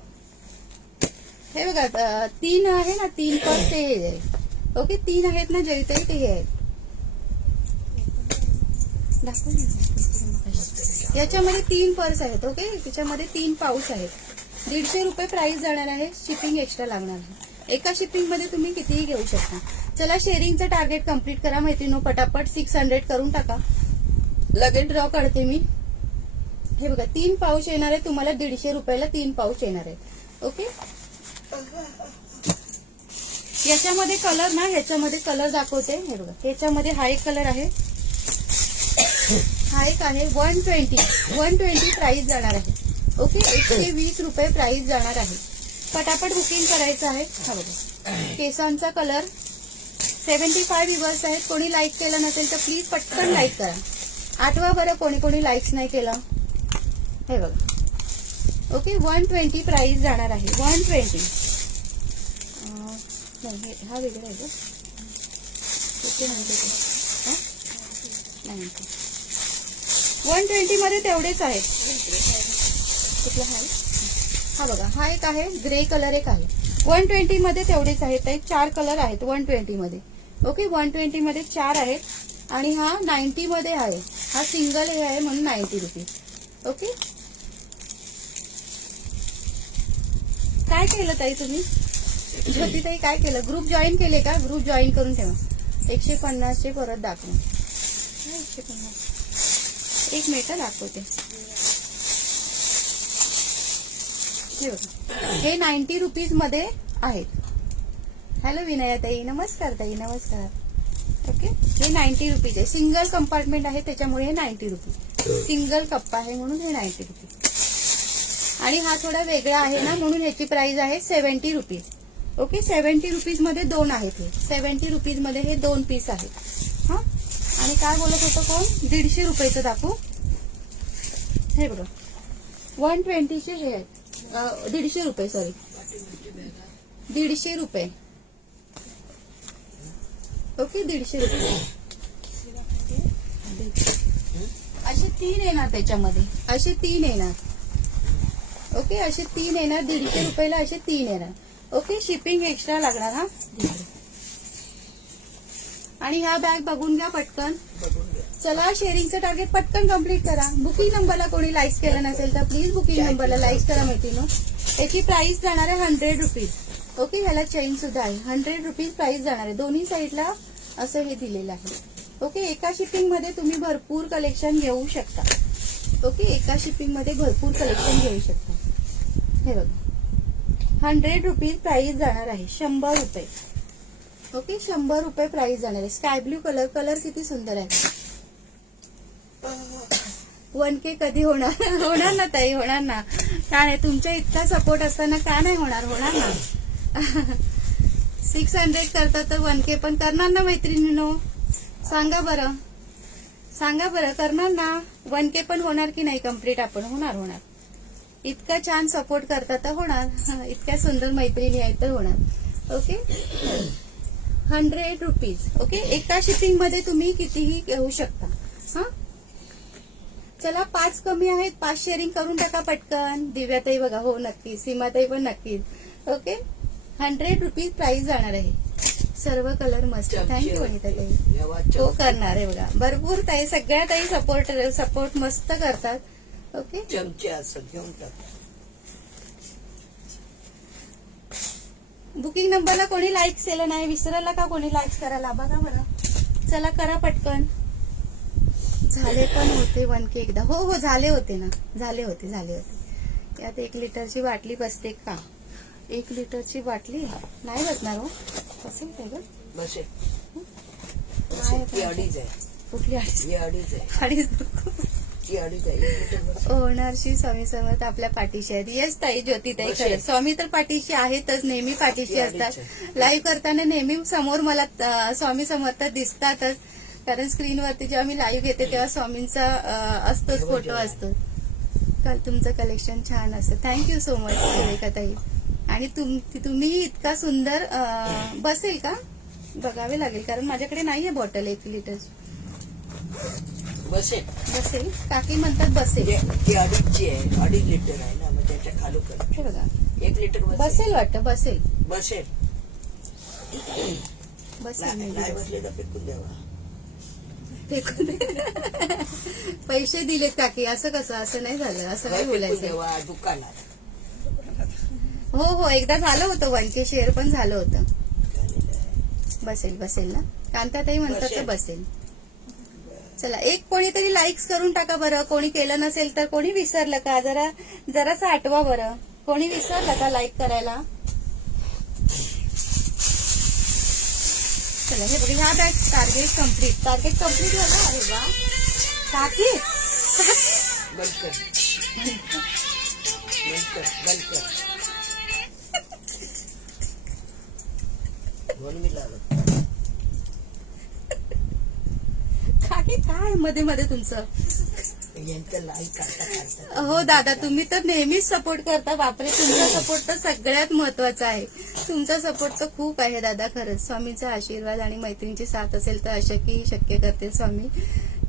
हे बघा, 3 आहे ना, 3 पर्स ते हे आहे. ओके, 3 आहेत ना जयताई, ते हे आहेत. याच्यामध्ये 3 पर्स आहेत. ओके, त्याच्यामध्ये 3 पाऊच आहेत. 150 रुपये प्राइस जाणार आहे. शिपिंग एक्स्ट्रा लागणार आहे. एका शिपिंग मध्ये तुम्ही कितीही घेऊ शकता. चला, शेअरिंगचं टार्गेट कम्प्लीट करा मैत्रिणींनो. पटापट 600 करून टाका. लगेच ड्रॉ काढते मी. हे बघा, 3 पाऊच येणार आहे तुम्हाला. 150 रुपयाला 3 पाऊच येणार आहेत. ओके, याच्यामध्ये कलर ना, ह्याच्यामध्ये कलर दाखवते. हे बघा, ह्याच्यामध्ये हा एक कलर आहे, हा एक आहे. 120 प्राइस जाणार आहे. ओके, 120 रुपये प्राइस जाणार आहे. पटापट बुकिंग करायचं आहे. हा बघा, केसांचा कलर. 75 व्ह्यूअर्स आहेत. कोणी लाईक केलं नसेल तर प्लीज पटकन लाईक करा. आठवा बरं, कोणी कोणी लाईक्स नाही केलं. हे बघा. ओके, 120 प्राइस जाणार आहे. 120. नाही, हा वेगळा आहे. ओके, नाही, 120 मध्ये तेवढेच आहेत. कुठला आहे? हा बघा, हा एक आहे. ग्रे कलर एक आहे. 120 मध्ये तेवढेच आहेत. 4 कलर आहेत 120 मध्ये. ओके, 120 मध्ये 4 आहेत. आणि हा 90 मध्ये आहे. हा सिंगल हे आहे म्हणून 90 रुपीज. ओके, काय केलं ताई तुम्ही? ज्योती ताई, काय केलं? ग्रुप जॉईन केले का? ग्रुप जॉईन करून ठेवा. 150 परत दाखवा. 150. 1 मिनिट दाखवते. हे 90 रुपीज मध्ये आहेत. हॅलो विनया ताई, नमस्कार ताई, नमस्कार. ओके, हे 90 रुपीज आहे. सिंगल कंपार्टमेंट आहे त्याच्यामुळे हे 90 रुपीज. सिंगल कप्पा आहे म्हणून हे 90 रुपीज. आणि हा थोडा वेगळा आहे ना, म्हणून ह्याची प्राइस आहे 70 रुपीज. ओके, 70 रुपीज मध्ये 2 आहेत. हे 70 रुपीज मध्ये हे 2 पीस आहेत. हा, आणि काय बोलत होतं कोण? 150 रुपयाचं दाखवू. हे बघा, 120चे हे आहेत. 150 रुपये, सॉरी, 150 रुपये. ओके, 150 रुपये. असे 3 येणार त्याच्यामध्ये. असे 3 येणार. ओके, असे 3 येणार. 150 रुपयाला असे 3 येणार. ओके, शिपिंग एक्स्ट्रा लागणार. हा, आणि ह्या बॅग बघून घ्या पटकन. चला, शेअरिंगचं टार्गेट पटकन कम्प्लीट करा. बुकिंग नंबरला कोणी लाईक्स केलं नसेल तर प्लीज बुकिंग नंबरला लाईक्स करा मैत्रिणी. याची प्राइस जाणार आहे 100 रुपीज. ओके, ह्याला चेन सुद्धा आहे. 100 रुपीज प्राइस जाणार आहे. दोन्ही साईडला असं हे दिलेलं आहे. ओके, एका शिपिंग मध्ये तुम्ही भरपूर कलेक्शन घेऊ शकता. ओके, एका शिपिंग मध्ये भरपूर कलेक्शन घेऊ शकता. हे बघा, 100 रुपीज प्राइस जाणार आहे. 100 रुपये. ओके, 100 रुपये प्राइस जाणार आहे. स्काय ब्ल्यू कलर किती सुंदर आहे. 1K कधी होणार? होणार ना ताई, होणार ना. का नाही, तुमच्या इतका सपोर्ट असताना का नाही होणार? होणार ना. 600 करता तर 1K पण करणार ना मैत्रिणींनो? सांगा बरं, सांगा बरं, करणार ना? 1K पण होणार की नाही कम्प्लीट आपण? होणार, होणार. इतका छान सपोर्ट करता तर होणार. इतक्या सुंदर मैत्रिणी आहेत तर होणार. Okay, 100 rupees. ओके, एका शिपिंग मध्ये तुम्ही कितीही घेऊ शकता. हा, चला 5 कमी आहेत, 5 शेअरिंग करून टाका पटकन. दिव्याताई बघा, हो नक्की. सीमाताई पण नक्कीच. ओके, 100 रुपीज प्राइस जाणार आहे. सर्व कलर मस्त. थँक्यू वनिताई. हो, करणार आहे बघा. भरपूर ताई, सगळ्या ताई सपोर्ट मस्त करतात. ओके, चमचे असं घेऊन टाक. बुकिंग नंबरला कोणी लाईक केलं नाही, विसरला का कोणी लाईक करायला? बघा बरं, चला करा पटकन. झाले पण होते 1K एकदा. हो हो, झाले होते ना, झाले होते. यात 1 लिटरची बाटली बसते का? 1 लिटरची बाटली नाही बसणार हो. बसेल काय ग? बसे नाही ती अडीच आहे. कुठली अडीच? ही अडीच आहे. अडीच ती अडीच आहे. 1 लिटर बस. ओनरशी स्वामी समर्थ आपल्या पाठीशी आहेत. येस ताई, ज्योतिताई, बसे. खरं स्वामी तर पाठीशी आहेतच, नेहमी पाठीशी ती अडीच असतात. लाईव्ह करताना नेहमी समोर मला स्वामी समर्थ दिसतातच. कारण स्क्रीनवरती जेव्हा मी लाईव्ह घेते तेव्हा स्वामींचा असतोच, फोटो असतो. काल तुमचं कलेक्शन छान असतं. थँक्यू सो मच रेखाताई. आणि तुम्ही इतका सुंदर बसेल का? बघावे लागेल, कारण माझ्याकडे नाहीये बॉटल 1 लिटरची. बसे बसेल, काकी म्हणतात बसेल. ती अडीचची आहे, 2.5 लिटर आहे ना, मग त्याच्या खालोखाल हे बघा, 1 लिटर बसेल वाटतं. बसेल, बसेल. बसेल. नाही बसले तर फेकून द्यावा. फेकून दे. पैसे दिलेत काकी, असं कसं? असं नाही झालं, असं नाही फेकून बोलायचं. द्यावा दुकानात. हो हो, एकदा झालं होतं 1K शेअर पण झालं होतं. बसेल ना, कांताताई म्हणतात तर बसेल. चला, एक कोणीतरी लाईक्स करून टाका बरं. कोणी केलं नसेल तर. कोणी विसरलं का? जरासं आठवा बरं. कोणी विसरलं का लाईक करायला? चला, हे बघा, ह्या बॅग टार्गेट कम्प्लीट झालं. अरे वा काकी, बंद कर. म्हणून मी लागत. काकी काय मध्ये तुमचं? यांचं लाईक काढता. हो दादा, तुम्ही तर नेहमीच सपोर्ट करता. बापरे, तुमचा सपोर्ट तर सगळ्यात महत्वाचा आहे. तुमचा सपोर्ट तर खूप आहे दादा. खरंच स्वामींचा आशीर्वाद आणि मैत्रिणीची साथ असेल तर अशक्य शक्य करते स्वामी.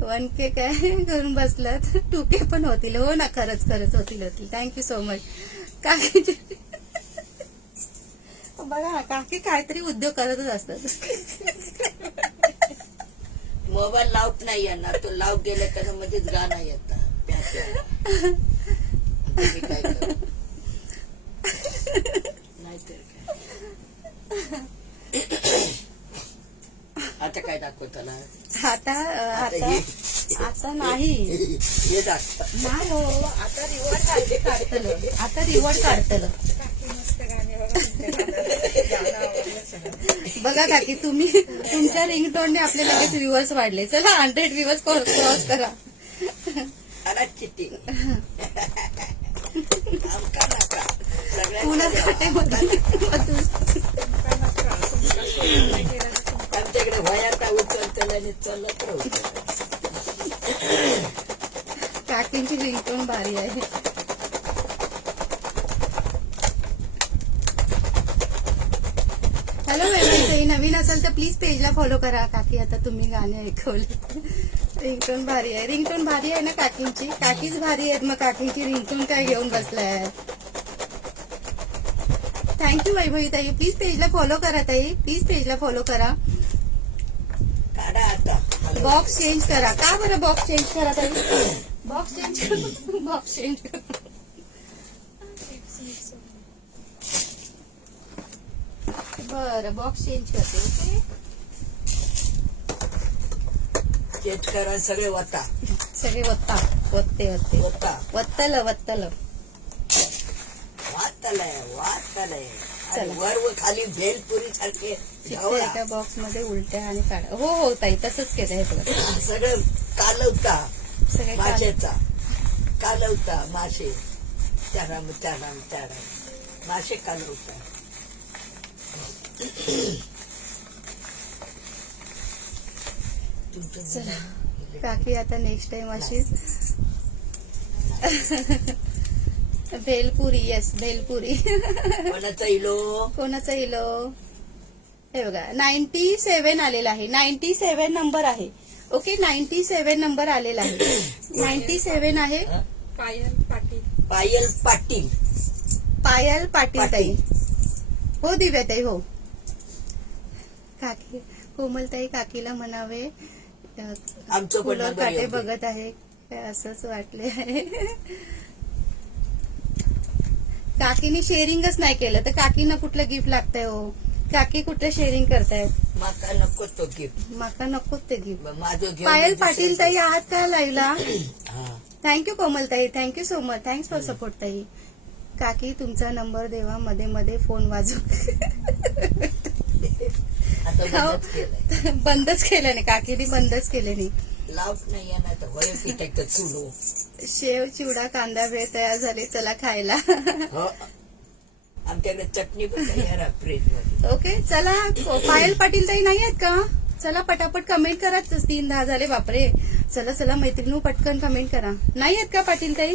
1K काय करून बसलात, 2K पण होतील. हो ना, खरंच होतील. थँक्यू सो मच काकी. बघा ना, काकी काहीतरी उद्योग करतच असतात. मोबाईल लावत नाही येणार, तो लाव गेला त्याला मध्येच गाणं येतं. काय करू? नाहीतर काय. आता काय दाखवताना? आता नाही. हे दाखव नाही हो, आता रिवॉर्ड काढतलं. काकी मस्त गाणे बघा तुमच्या गाणं आवडलं सगळं. बघा काकी, तुम्ही तुमच्या रिंगटोनने आपले लगेच व्ह्यूअर्स वाढले. चला, 100 व्ह्यूअर्स क्रॉस करा. चिट्टी पुन्हा काटेमधून आमच्याकडे भयाता उचलतं आणि चालत राहतो. काकींची रिंगटोन भारी आहे. हॅलो वेळी नवीन असेल तर प्लीज पेजला फॉलो करा. काकी, आता तुम्ही गाणे ऐकवले. रिंगटोन भारी आहे ना काकींची? काकीच भारी आहेत, मग काकींची रिंगटोन काय घेऊन बसलाय? थँक्यू वैभवी ताई. प्लीज पेजला फॉलो करा ताई, प्लीज पेजला फॉलो करा. काढा आता. बॉक्स चेंज करा. का बरं बॉक्स चेंज करा ताई? बॉक्स चेंज करा. बरं, बॉक्स चेंज करते. ओके, चेंज करा. सगळे वता, सगळे वत्ते वता वत्तल. वात आलाय वात आलाय आणि चला. वर व खाली भेलपुरी सारखे चिठ्ठ्या एका बॉक्स मध्ये उलट्या आणि काढा. हो हो ताई तसंच केलं हे बघा. सगळं कालवता सगळे काढ- माशाचा कालवता मासे त्याला मासे कालवता. तुमचं चला काकी आता नेक्स्ट टाइम अशीच भेलपुरी. येस भेलपुरी. कोणाचा इलो कोणाचा इलो हे बघा 97 आलेला आहे. 97 नंबर आहे. ओके 97 नंबर आलेला आहे. 97 आहे. पायल पाटील. पायल पाटील. पायल पाटील ताई. हो दिव्याताई हो. काकी कोमलताई काकीला म्हणावे आमचं पण फुलं नंबर काटे येऊ दे. बघत आहे काय असंच वाटले आहे. काकीने शेअरिंगच नाही केलं तर काकीनं कुठलं गिफ्ट लागतंय हो. काकी कुठलं शेअरिंग करतायत. माका नको तो गिफ्ट माका नको ते गिफ्ट. माझं घेऊन पायल ये पाटील दुसऱ्या ताई आहात का लाईव्हला. हा. थँक्यू कोमलताई. Thank you so much. Thanks for support ताई. काकी तुमचा नंबर देवा मध्ये मध्ये फोन वाजू. आता बंदच केलंय. बंदच केलं नाही काकीने बंदच केले नाही. लावत नाही ना तर होय पिठाचं चुलो. शेव चिवडा कांदा भेळ तयार झाले चला खायला. हो आमच्याकडे चटणी पण तयार आहे फ्रीज मध्ये. ओके चला. पायल पाटील ताई नाही आहेत का. चला पटापट कमेंट करा. 3-10 झाले बापरे. चला चला मैत्रिणी पटकन कमेंट करा. नाही आहेत का पाटील ताई.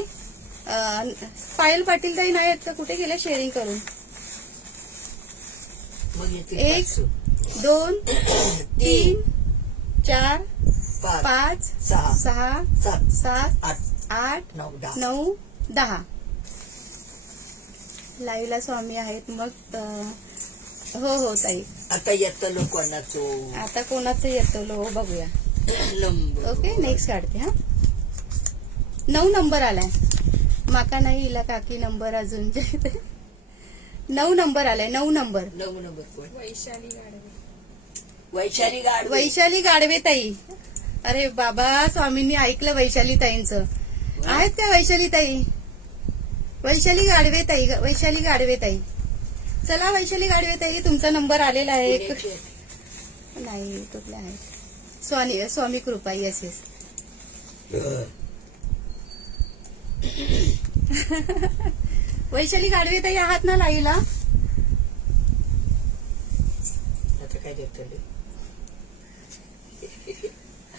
पायल पाटील ताई नाही आहेत का. कुठे गेल्या शेअरिंग करून. मग येतील 1 पाचशे. 2 3 4 पाच 5 सहा 6 सात 7 आठ 8 9 10 9 10 लाईव्हला स्वामी आहेत मग हो हो ताई. आता येतं लोकांनाचो आता कोणाचं येतो लो बघूया. नंबर. ओके नेक्स्ट काढते हा. 9 नंबर आलाय. माका नाही इला काकी नंबर अजून 9 नंबर आलाय. 9 नंबर 9 नंबर कोण. वैशाली गाडवे. वैशाली गाडवे. वैशाली गाडवे ताई. अरे बाबा स्वामींनी ऐकलं वैशाली ताईंचं. आहेत का वैशाली ताई. वैशाली गाडवे ताई. वैशाली गाडवे ताई. चला वैशाली गाडवे ताई तुमचा नंबर आलेला आहे. पुण्याचे. नाही कुठल्या आहे. स्वामी कृपा. Yes yes. वैशाली गाडवे ताई आहात ना लाईव्हला. आता काय देतले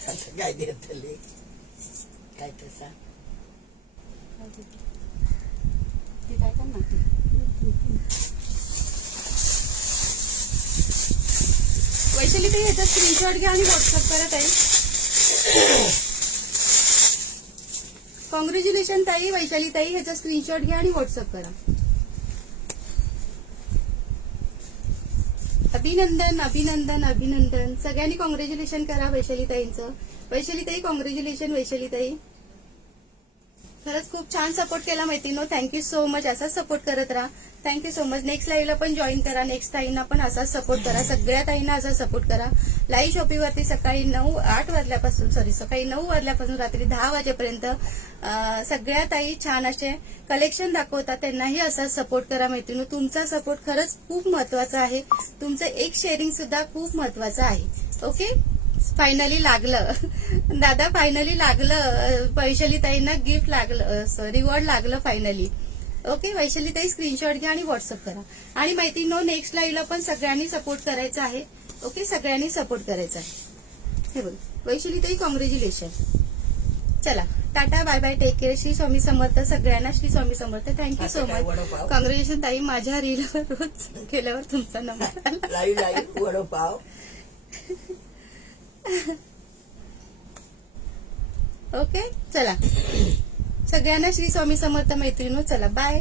आता काय देतले काय तसा. ती काय करणार. वैशाली ताई ह्याचा स्क्रीनशॉट घ्या आणि व्हॉट्सअप करा ताई. कॉंग्रॅच्युलेशन ताई. वैशाली ताई ह्याचा स्क्रीनशॉट घ्या आणि व्हॉट्सअप करा. अभिनंदन अभिनंदन अभिनंदन. सगळ्यांनी कॉंग्रॅच्युलेशन करा वैशाली ताईंचं. वैशाली ताई कॉंग्रॅच्युलेशन. वैशाली ताई खरंच खूप छान सपोर्ट केला मैत्रिणींनो. Thank you so much. असाच सपोर्ट करत राहा. Thank you so much. नेक्स्ट लाईव्हला पण जॉईन करा. नेक्स्ट ताईंना पण असाच सपोर्ट करा. सगळ्या ताईंना असा सपोर्ट करा. लाईव्ह शॉपिंगवरती सकाळी 8 वाजल्यापासून सकाळी 9 वाजल्यापासून रात्री 10 वाजेपर्यंत सगळ्या ताई छान असे कलेक्शन दाखवतात. त्यांनाही असाच सपोर्ट करा मैत्रिणी. तुमचा सपोर्ट खरंच खूप महत्वाचा आहे. तुमचं एक शेअरिंग सुद्धा खूप महत्वाचं आहे. ओके फायनली लागलं दादा. फायनली लागलं. वैशाली ताईंना गिफ्ट लागलं. रिवॉर्ड लागलं फायनली. ओके वैशाली ताई स्क्रीनशॉट घ्या आणि व्हॉट्सअप करा. आणि मैत्रिणींनो नेक्स्ट लाईव्हला पण सगळ्यांनी सपोर्ट करायचा आहे. ओके सगळ्यांनी सपोर्ट करायचा आहे. हे बघ वैशाली ताई कॉंग्रॅच्युलेशन. चला tata bye bye. Take care. Shri Swami Samarth. सगळ्यांना श्री स्वामी समर्थ. थँक्यू सो आता काय मच. वडापाव? कॉंग्रॅच्युलेशन ताई. माझ्या रीलवर रोज केल्यावर तुमचा नंबर आला. लाईव्ह वडापाव. ओके चला सगळ्यांना श्री स्वामी समर्थ मैत्रिणींनो. चला बाय.